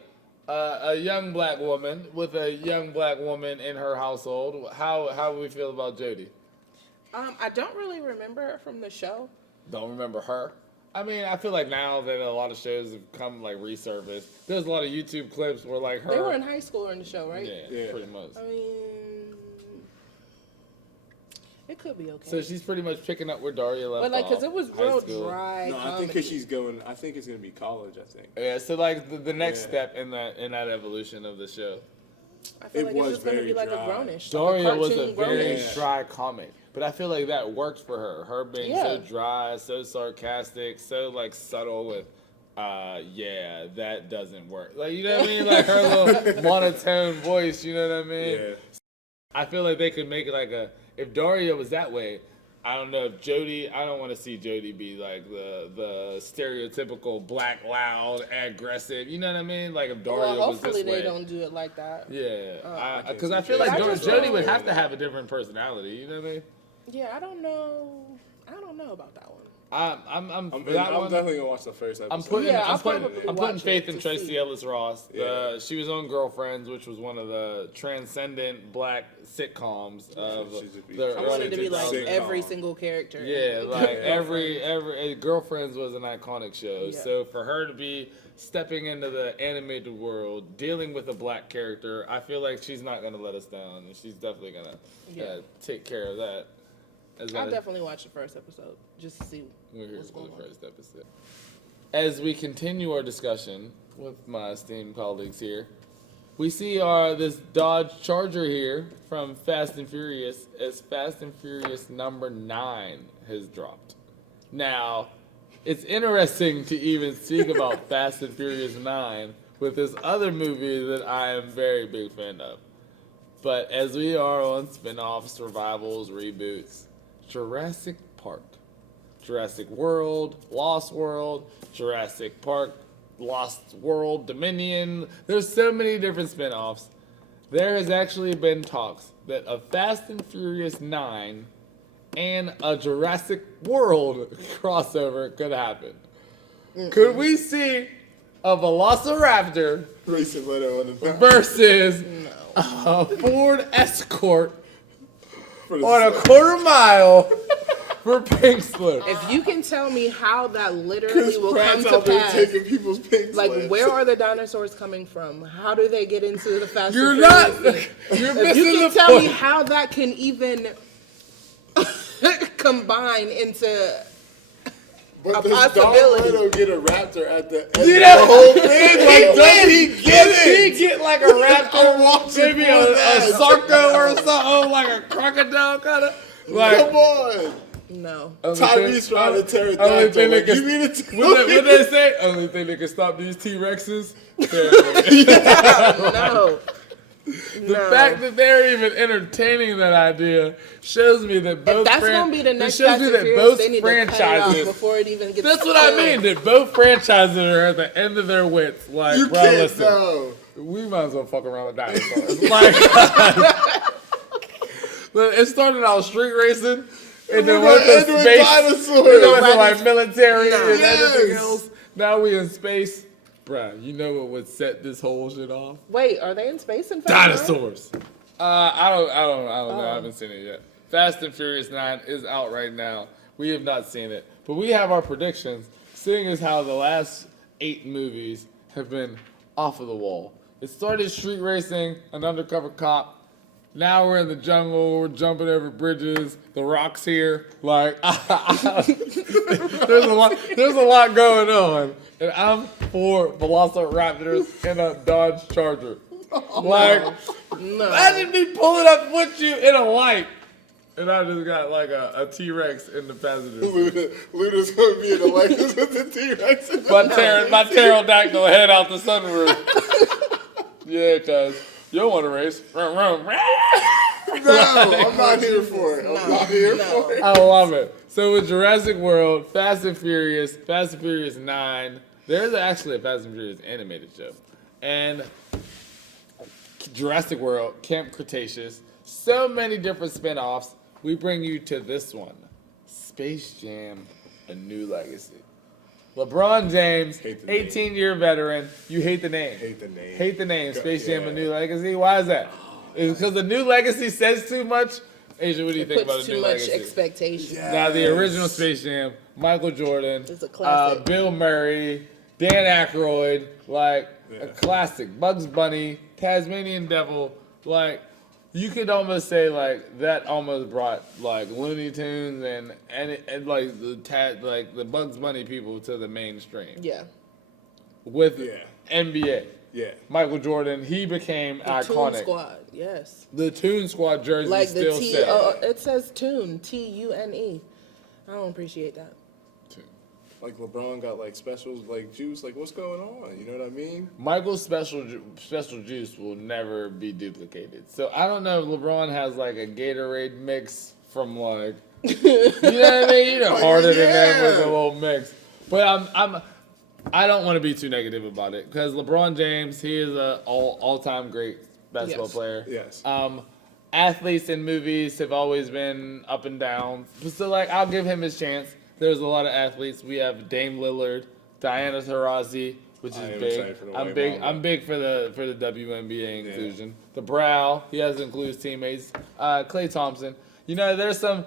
a young black woman with a young black woman in her household. How do we feel about Jody? I don't really remember her from the show. Don't remember her? I mean, I feel like now that a lot of shows have come resurfaced, there's a lot of YouTube clips where her. They were in high school in the show, right? Yeah, pretty much. I mean, it could be okay. So she's pretty much picking up where Daria left off. But because it was real school. dry. No, I think because she's going. I think it's gonna be college. I think. Yeah, so the next step in that evolution of the show. I feel like it's just gonna be like dry. a grownish. Daria like a was a cartoon very grownish. dry comic, but I feel like that worked for her. Her being so dry, so sarcastic, so subtle with, that doesn't work. You know what I mean? Her little monotone voice. You know what I mean? Yeah. I feel like they could make it if Daria was that way. I don't know if Jody. I don't want to see Jody be the stereotypical black, loud, aggressive. You know what I mean? If Daria was this way. Hopefully they don't do it like that. Yeah, because I feel like Jody would have to have a different personality. You know what I mean? Yeah, I don't know about that one. I'm definitely gonna watch the first episode. I'm putting faith in to Tracy see. Ellis Ross. Yeah. She was on Girlfriends, which was one of the transcendent black sitcoms of the I wanted to be early 2000s. every single character. Yeah, every Girlfriends was an iconic show. Yeah. So for her to be stepping into the animated world, dealing with a black character, I feel like she's not gonna let us down, and she's definitely gonna take care of that. I'll definitely watch the first episode just to see what's going on. First episode. As we continue our discussion with my esteemed colleagues here, we see this Dodge Charger here from Fast and Furious as Fast and Furious number 9 has dropped. Now, it's interesting to even speak about Fast and Furious 9 with this other movie that I am very big fan of. But as we are on spin-offs, revivals, reboots, Jurassic Park, Jurassic World, Lost World, Jurassic Park, Lost World, Dominion. There's so many different spin-offs. There has actually been talks that a Fast and Furious 9 and a Jurassic World crossover could happen. Could we see a Velociraptor versus a Ford Escort on a quarter mile for pink slip? If you can tell me how that literally will come to out there pass, taking people's pink slips. where are the dinosaurs coming from? How do they get into the Fast You're and not. Furious? You're If missing you can the tell point. me how that can even combine into But a does possibility. Don get a raptor at the end You of know, the whole thing? Does he get it? He get a raptor, maybe a that. sarco or something, a crocodile kind of. Come on. No. Tyrese trying to tear it Only down. thing they Like, you can, mean it? what they say? Only thing that can stop these T-Rexes. No. The fact that they're even entertaining that idea shows me that both. That's gonna be the next shows Fast me and that Furious. both They need to cut it off franchises. before it even gets. That's what I mean. That both franchises are at the end of their wits. Like, You bro, can't listen, know. we might as well fuck around with dinosaurs. It started out street racing, and then went to space. Dinosaurs. We went to military and Yes. everything else. Now we in space. Bruh, you know what would set this whole shit off? Wait, are they in space in Fast Dinosaurs. I don't know. I haven't seen it yet. Fast and Furious 9 is out right now. We have not seen it, but we have our predictions. Seeing as how the last 8 movies have been off of the wall. It started street racing, an undercover cop, Now we're in the jungle. We're jumping over bridges. The Rock's here. Like, there's a lot going on, and I'm 4 Velociraptors in a Dodge Charger. Like, imagine me pulling up with you in a light, and I just got like a T-Rex in the passenger seat. Luda's gonna be in the Lexus with the T-Rex. My pterodactyl head out the sunroof. Yeah, cuz. You don't want to race. No, I'm not here for it. I'm not here for it. I love it. So with Jurassic World, Fast and Furious 9, there's actually a Fast and Furious animated show. And Jurassic World, Camp Cretaceous, so many different spin-offs. We bring you to this one, Space Jam, A New Legacy. LeBron James, 18-year veteran. You hate the name. Hate the name. Space Jam, A New Legacy. Why is that? Is it because the New Legacy says too much? Asia, what do you think about the New Legacy? Too much expectation. Yes. Now, the original Space Jam, Michael Jordan, It's a classic. Bill Murray, Dan Aykroyd, like a classic. Bugs Bunny, Tasmanian Devil, like you could almost say like that almost brought like Looney Tunes and like the Bugs Bunny people to the mainstream. Yeah. With NBA. Yeah. Michael Jordan, he became iconic. Toon Squad, yes. The Toon Squad jersey Like the still T, says. it says Toon, Tune. I don't appreciate that. Like LeBron got like specials, like juice. Like what's going on? You know what I mean? Michael's special juice will never be duplicated. So I don't know if LeBron has like a Gatorade mix from like, you know what I mean? You know, harder than that with a little mix. But I don't want to be too negative about it because LeBron James, he is a all-time great basketball player. Yes. Athletes in movies have always been up and down. So like, I'll give him his chance. There's a lot of athletes. We have Dame Lillard, Diana Taurasi, which is big. I'm big for the WNBA inclusion. The Brow, he has to include his teammates. Klay Thompson. You know, there's some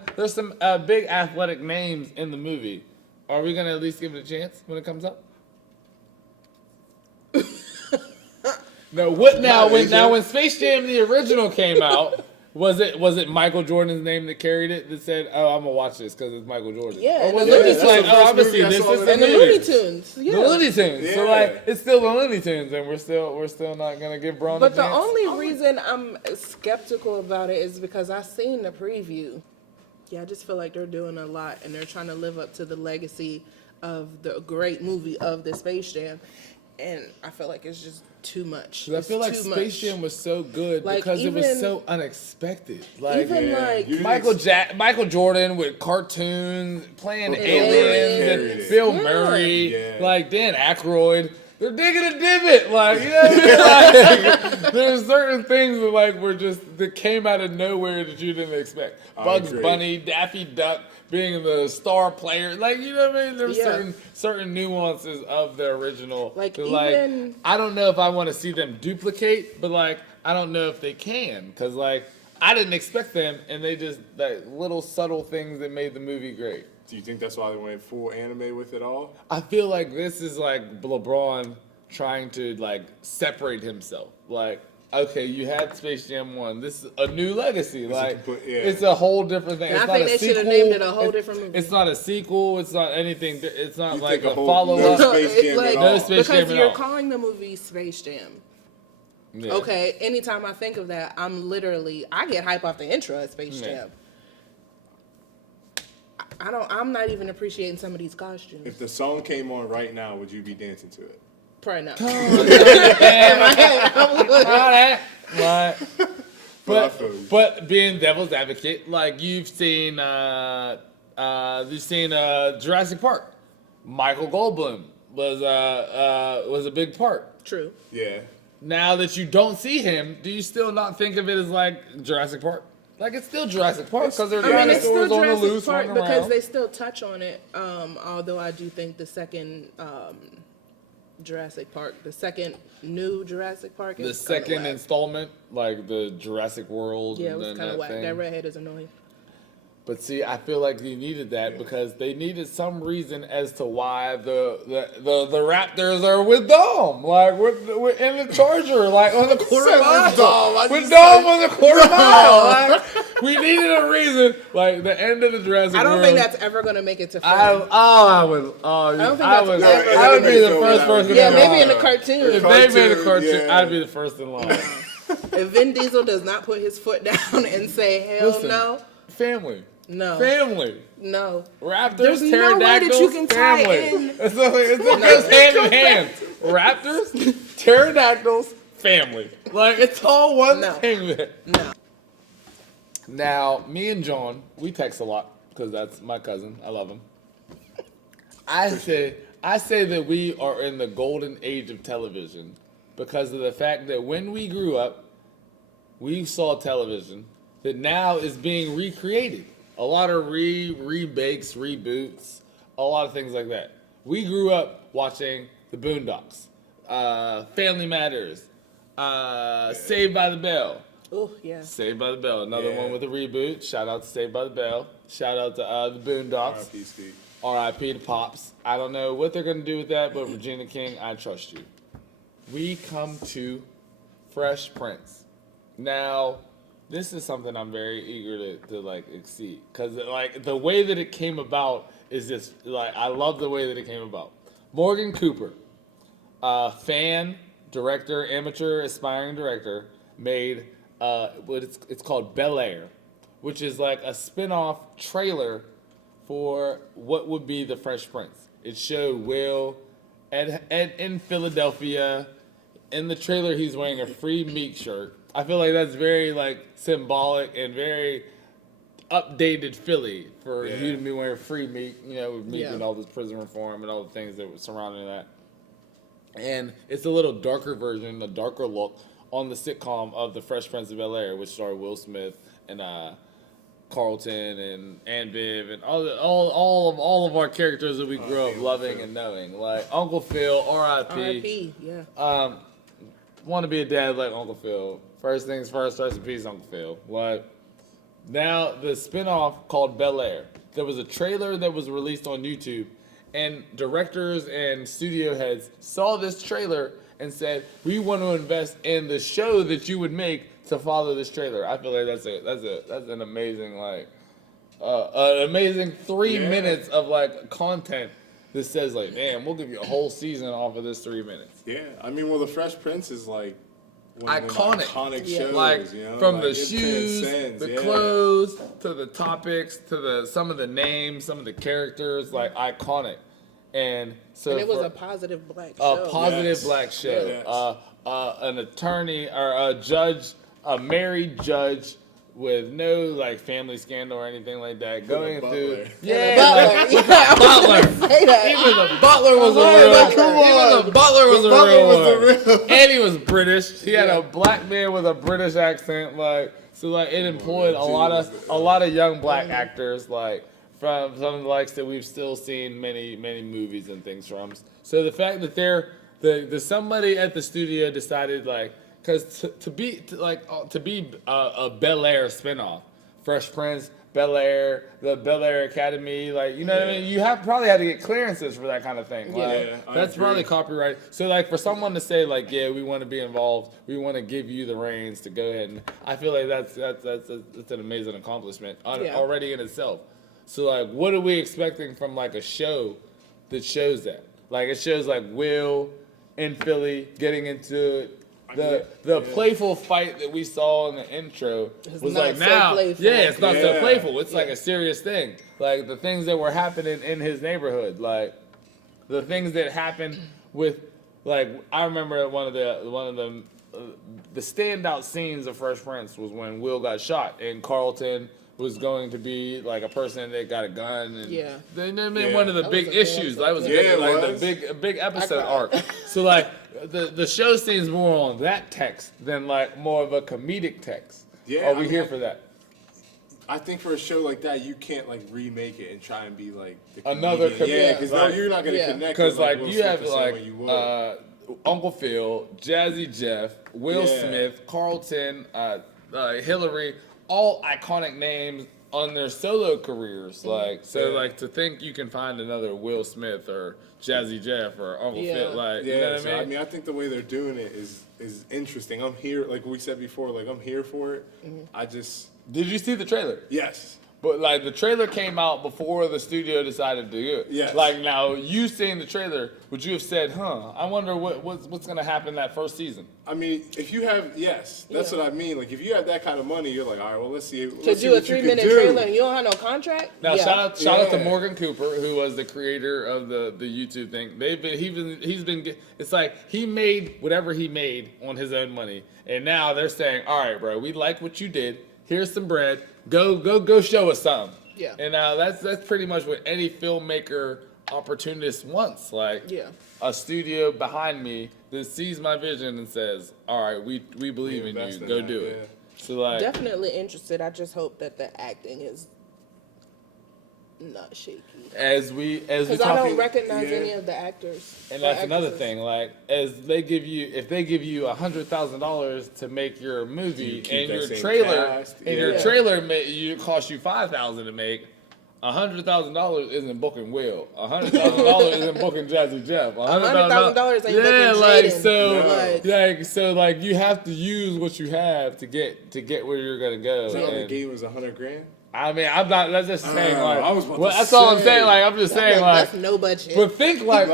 big athletic names in the movie. Are we gonna at least give it a chance when it comes up? No. What now? When Space Jam the original came out. Was it Michael Jordan's name that carried it that said, "Oh, I'm gonna watch this because it's Michael Jordan"? Yeah, or was it just like, "Oh, I'm gonna see this"? And the Looney Tunes. Yeah. The Looney Tunes. Yeah. So like, it's still the Looney Tunes, and we're still not gonna give Braun But a the chance. only reason I'm skeptical about it is because I seen the preview. Yeah, I just feel like they're doing a lot, and they're trying to live up to the legacy of the great movie of the Space Jam, and I feel like it's just too much. I feel like Space Jam was so good Like, because it was so unexpected. Like Even like Michael Jordan with cartoons, playing aliens. aliens, and Bill Murray, like Dan Aykroyd. They're digging a divot, like, you know what I mean? Like, there's certain things that came out of nowhere that you didn't expect. Bugs Bunny, Daffy Duck being the star player, like, you know what I mean? There's certain nuances of the original. Like, I don't know if I want to see them duplicate, but like, I don't know if they can, because like, I didn't expect them, and they just like little subtle things that made the movie great. Do you think that's why they went full anime with it all? I feel like this is like LeBron trying to like separate himself. Like, okay, you had Space Jam 1. This is a new legacy. Like, it's a whole different thing. And it's I think not a they should have sequel. named it a whole different movie. It's not a sequel. It's not anything. It's not You like think a whole follow-up. No Space Jam at all. No Space Jam Because at you're all. calling the movie Space Jam. Yeah. Okay, anytime I think of that, I get hype off the intro of Space Jam. I'm not even appreciating some of these costumes. If the song came on right now, would you be dancing to it? Probably not. But being devil's advocate, like you've seen Jurassic Park. Michael Goldblum was a big part. True. Yeah. Now that you don't see him, do you still not think of it as like Jurassic Park? Like it's still Jurassic Park because there's it's still dinosaurs on the Jurassic loose Park running because around. they still touch on it. Although I do think the second Jurassic Park, the second new Jurassic Park, The is kinda second whack. installment, like the Jurassic World. Yeah, it and was then kind of whack. thing. That redhead is annoying. But see, I feel like they needed that because they needed some reason as to why the Raptors are with Dom, like with in the Charger, like on the quarter mile. With Dom on the quarter mile, like we needed a reason. Like the end of the Jurassic World. I don't think that's ever gonna make it to film. I would be the first person. Yeah, maybe in the cartoon. If they made a cartoon, I'd be the first in line. If Vin Diesel does not put his foot down and say hell no, family. No. Family. No. Raptors, There's pterodactyls, no way that you can tie family. in. It goes hand in hand. Raptors, pterodactyls, family. Like, it's all one thing. No. Now, me and John, we text a lot because that's my cousin. I love him. I say that we are in the golden age of television because of the fact that when we grew up, we saw television that now is being recreated. A lot of remakes, reboots, a lot of things like that. We grew up watching The Boondocks, Family Matters, Saved by the Bell. Oh, yeah. Saved by the Bell, another one with a reboot. Shout out to Saved by the Bell. Shout out to The Boondocks. R.I.P. Steve. R.I.P. to Pops. I don't know what they're going to do with that, but Regina King, I trust you. We come to Fresh Prince. Now, this is something I'm very eager to like exceed because like the way that it came about is just like I love the way that it came about. Morgan Cooper, fan, director, amateur, aspiring director, made what it's called BelAir, which is like a spin-off trailer for what would be the Fresh Prince. It showed Will in Philadelphia. In the trailer, he's wearing a Free Meek shirt. I feel like that's very like symbolic and very updated Philly for you to be wearing Free Meek, you know, with Meek and all this prison reform and all the things that were surrounding that. And it's a little darker version, a darker look on the sitcom of The Fresh Prince of Bel-Air, which starred Will Smith and Carlton and Viv and all of our characters that we grew up loving and knowing, like Uncle Phil, R.I.P. R.I.P. Yeah. Want to be a dad like Uncle Phil. First things first, rest in peace, Uncle Phil. Like, now the spinoff called BelAir. There was a trailer that was released on YouTube, and directors and studio heads saw this trailer and said, "We want to invest in the show that you would make to follow this trailer." I feel like that's an amazing an amazing 3 minutes of like content that says like, "Damn, we'll give you a whole season off of this 3 minutes." Yeah, I mean, well, the Fresh Prince is like one of iconic shows, like you know? from like, the shoes, the clothes, to the topics, to some of the names, some of the characters, like iconic. And so and it was a positive black show. A positive black show. Yes. An attorney or a judge, a married judge with no like family scandal or anything like that, going through. Butler. Even the butler was a real. Even the butler was a real. And he was British. He had a black man with a British accent, like so. Like it employed a lot of young black actors, like from some of the likes that we've still seen many movies and things from. So the fact that the somebody at the studio decided like. Because to be a BelAir spinoff, Fresh Prince, BelAir, the BelAir Academy, like you know what I mean. You probably had to get clearances for that kind of thing. Like, that's probably copyright. So like for someone to say like, yeah, we want to be involved, we want to give you the reins to go ahead and I feel like that's an amazing accomplishment already in itself. So like, what are we expecting from like a show that shows that? Like it shows like Will in Philly getting into it. The playful fight that we saw in the intro was like now, it's not so playful. It's like a serious thing. Like the things that were happening in his neighborhood, like the things that happened with, like I remember one of the standout scenes of Fresh Prince was when Will got shot and Carlton was going to be like a person that got a gun and one of the big issues. That was the big episode arc. So like the show seems more on that text than like more of a comedic text. Yeah, are we here for that? I think for a show like that, you can't like remake it and try and be like the another comedian. Yeah, because you're not gonna connect. Because like you have like Uncle Phil, Jazzy Jeff, Will Smith, Carlton, Hillary. All iconic names on their solo careers. Like, so like to think you can find another Will Smith or Jazzy Jeff or Uncle Phil, like, you know what I mean? I think the way they're doing it is interesting. I'm here, like we said before, like I'm here for it. Did you see the trailer? Yes. But like the trailer came out before the studio decided to do it. Yes. Like now, you seeing the trailer, would you have said, I wonder what's gonna happen that first season? I mean, if you have, that's what I mean. Like if you have that kind of money, you're like, all right, well, let's see. To do a 3-minute trailer and you don't have no contract? Now shout out to Morgan Cooper, who was the creator of the YouTube thing. He's been it's like he made whatever he made on his own money, and now they're saying, all right, bro, we like what you did. Here's some bread. Go show us something. Yeah. And that's pretty much what any filmmaker opportunist wants. Like a studio behind me that sees my vision and says, all right, we believe in you. Go do it. So like definitely interested. I just hope that the acting is not shaky. Because I don't recognize any of the actors. And that's another thing. Like, if they give you $100,000 to make your movie and your trailer cost you $5,000 to make, $100,000 isn't booking Will. $100,000 isn't booking Jazzy Jeff. $100,000 ain't booking Jaden. So you have to use what you have to get where you're gonna go. So the game was $100,000. I mean, I'm not. That's just saying. That's all I'm saying. Like, I'm just saying. Like, that's no budget. But think like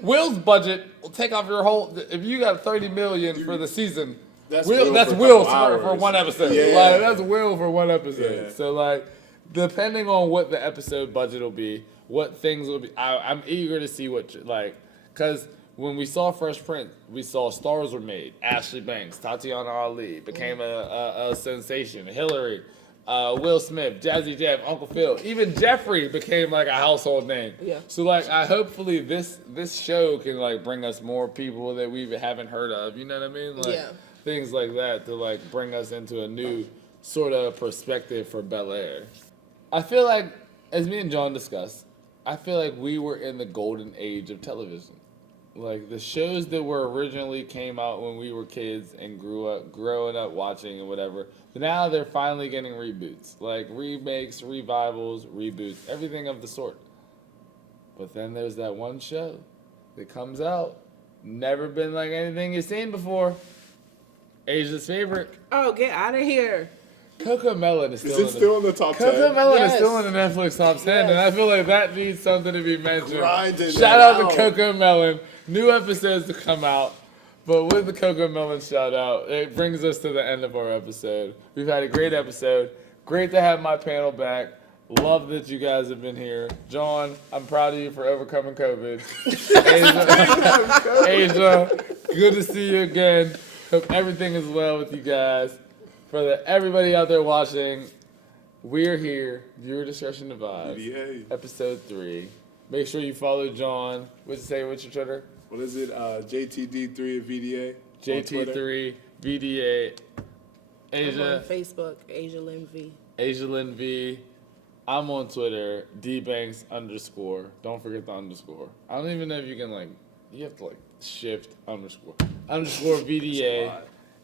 Will's budget will take off your whole. If you got $30 million for the season, that's Will for one episode. Like that's Will for one episode. Yeah. So like, depending on what the episode budget will be, what things will be, I'm eager to see because when we saw Fresh Prince, we saw stars were made. Ashley Banks, Tatiana Ali became a sensation. Hillary. Will Smith, Jazzy Jeff, Uncle Phil, even Jeffrey became like a household name. Yeah. So like, hopefully this show can like bring us more people that we haven't heard of. You know what I mean? Like things like that to like bring us into a new sort of perspective for BelAir. I feel like, as me and John discussed, I feel like we were in the golden age of television. Like the shows that were originally came out when we were kids and growing up watching and whatever. But now they're finally getting reboots, like remakes, revivals, reboots, everything of the sort. But then there's that one show that comes out, never been like anything you've seen before. Asia's favorite. Oh, get out of here. CoComelon is still in the top 10? CoComelon is still in the Netflix top 10, and I feel like that needs something to be mentioned. Shout out to CoComelon. New episodes to come out. But with the CoComelon shout out, it brings us to the end of our episode. We've had a great episode. Great to have my panel back. Love that you guys have been here. John, I'm proud of you for overcoming COVID. Asia, good to see you again. Hope everything is well with you guys. For everybody out there watching, we're here. Viewer discretion advised. VDA. Episode 3. Make sure you follow John. What's your Twitter? What is it? JTD3 at VDA. JT3 VDA. Asia. I'm on Facebook, Asia Lynn V. Asia Lynn V. I'm on Twitter, dbanks_. Don't forget the underscore. I don't even know if you can you have to shift underscore VDA.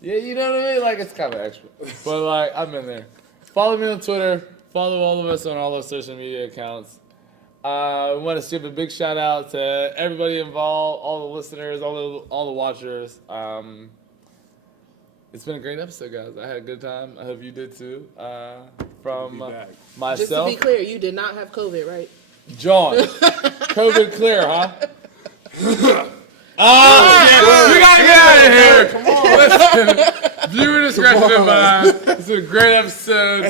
Yeah, you know what I mean? Like it's kind of extra. But I'm in there. Follow me on Twitter. Follow all of us on all our social media accounts. We want to give a big shout out to everybody involved, all the listeners, all the watchers. It's been a great episode, guys. I had a good time. I hope you did too. From myself. Just to be clear, you did not have COVID, right? John, COVID clear, huh? We gotta get out of here. Come on. Listen, viewer discretion advised. It's a great episode.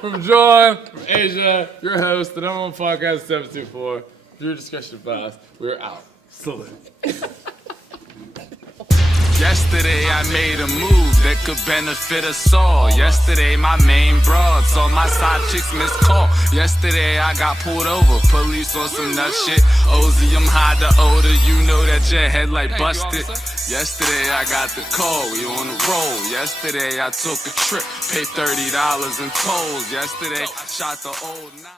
From John, from Asia, your host, the #1 podcast 724. Viewer discretion advised. We're out. Salute. Yesterday I made a move that could benefit us all. Yesterday my main broad saw my side chicks missed call. Yesterday I got pulled over, police on some nut shit. Ozium high the odor, you know that your headlight busted. Yesterday I got the call, we on the roll. Yesterday I took a trip, paid $30 in tolls. Yesterday shot the old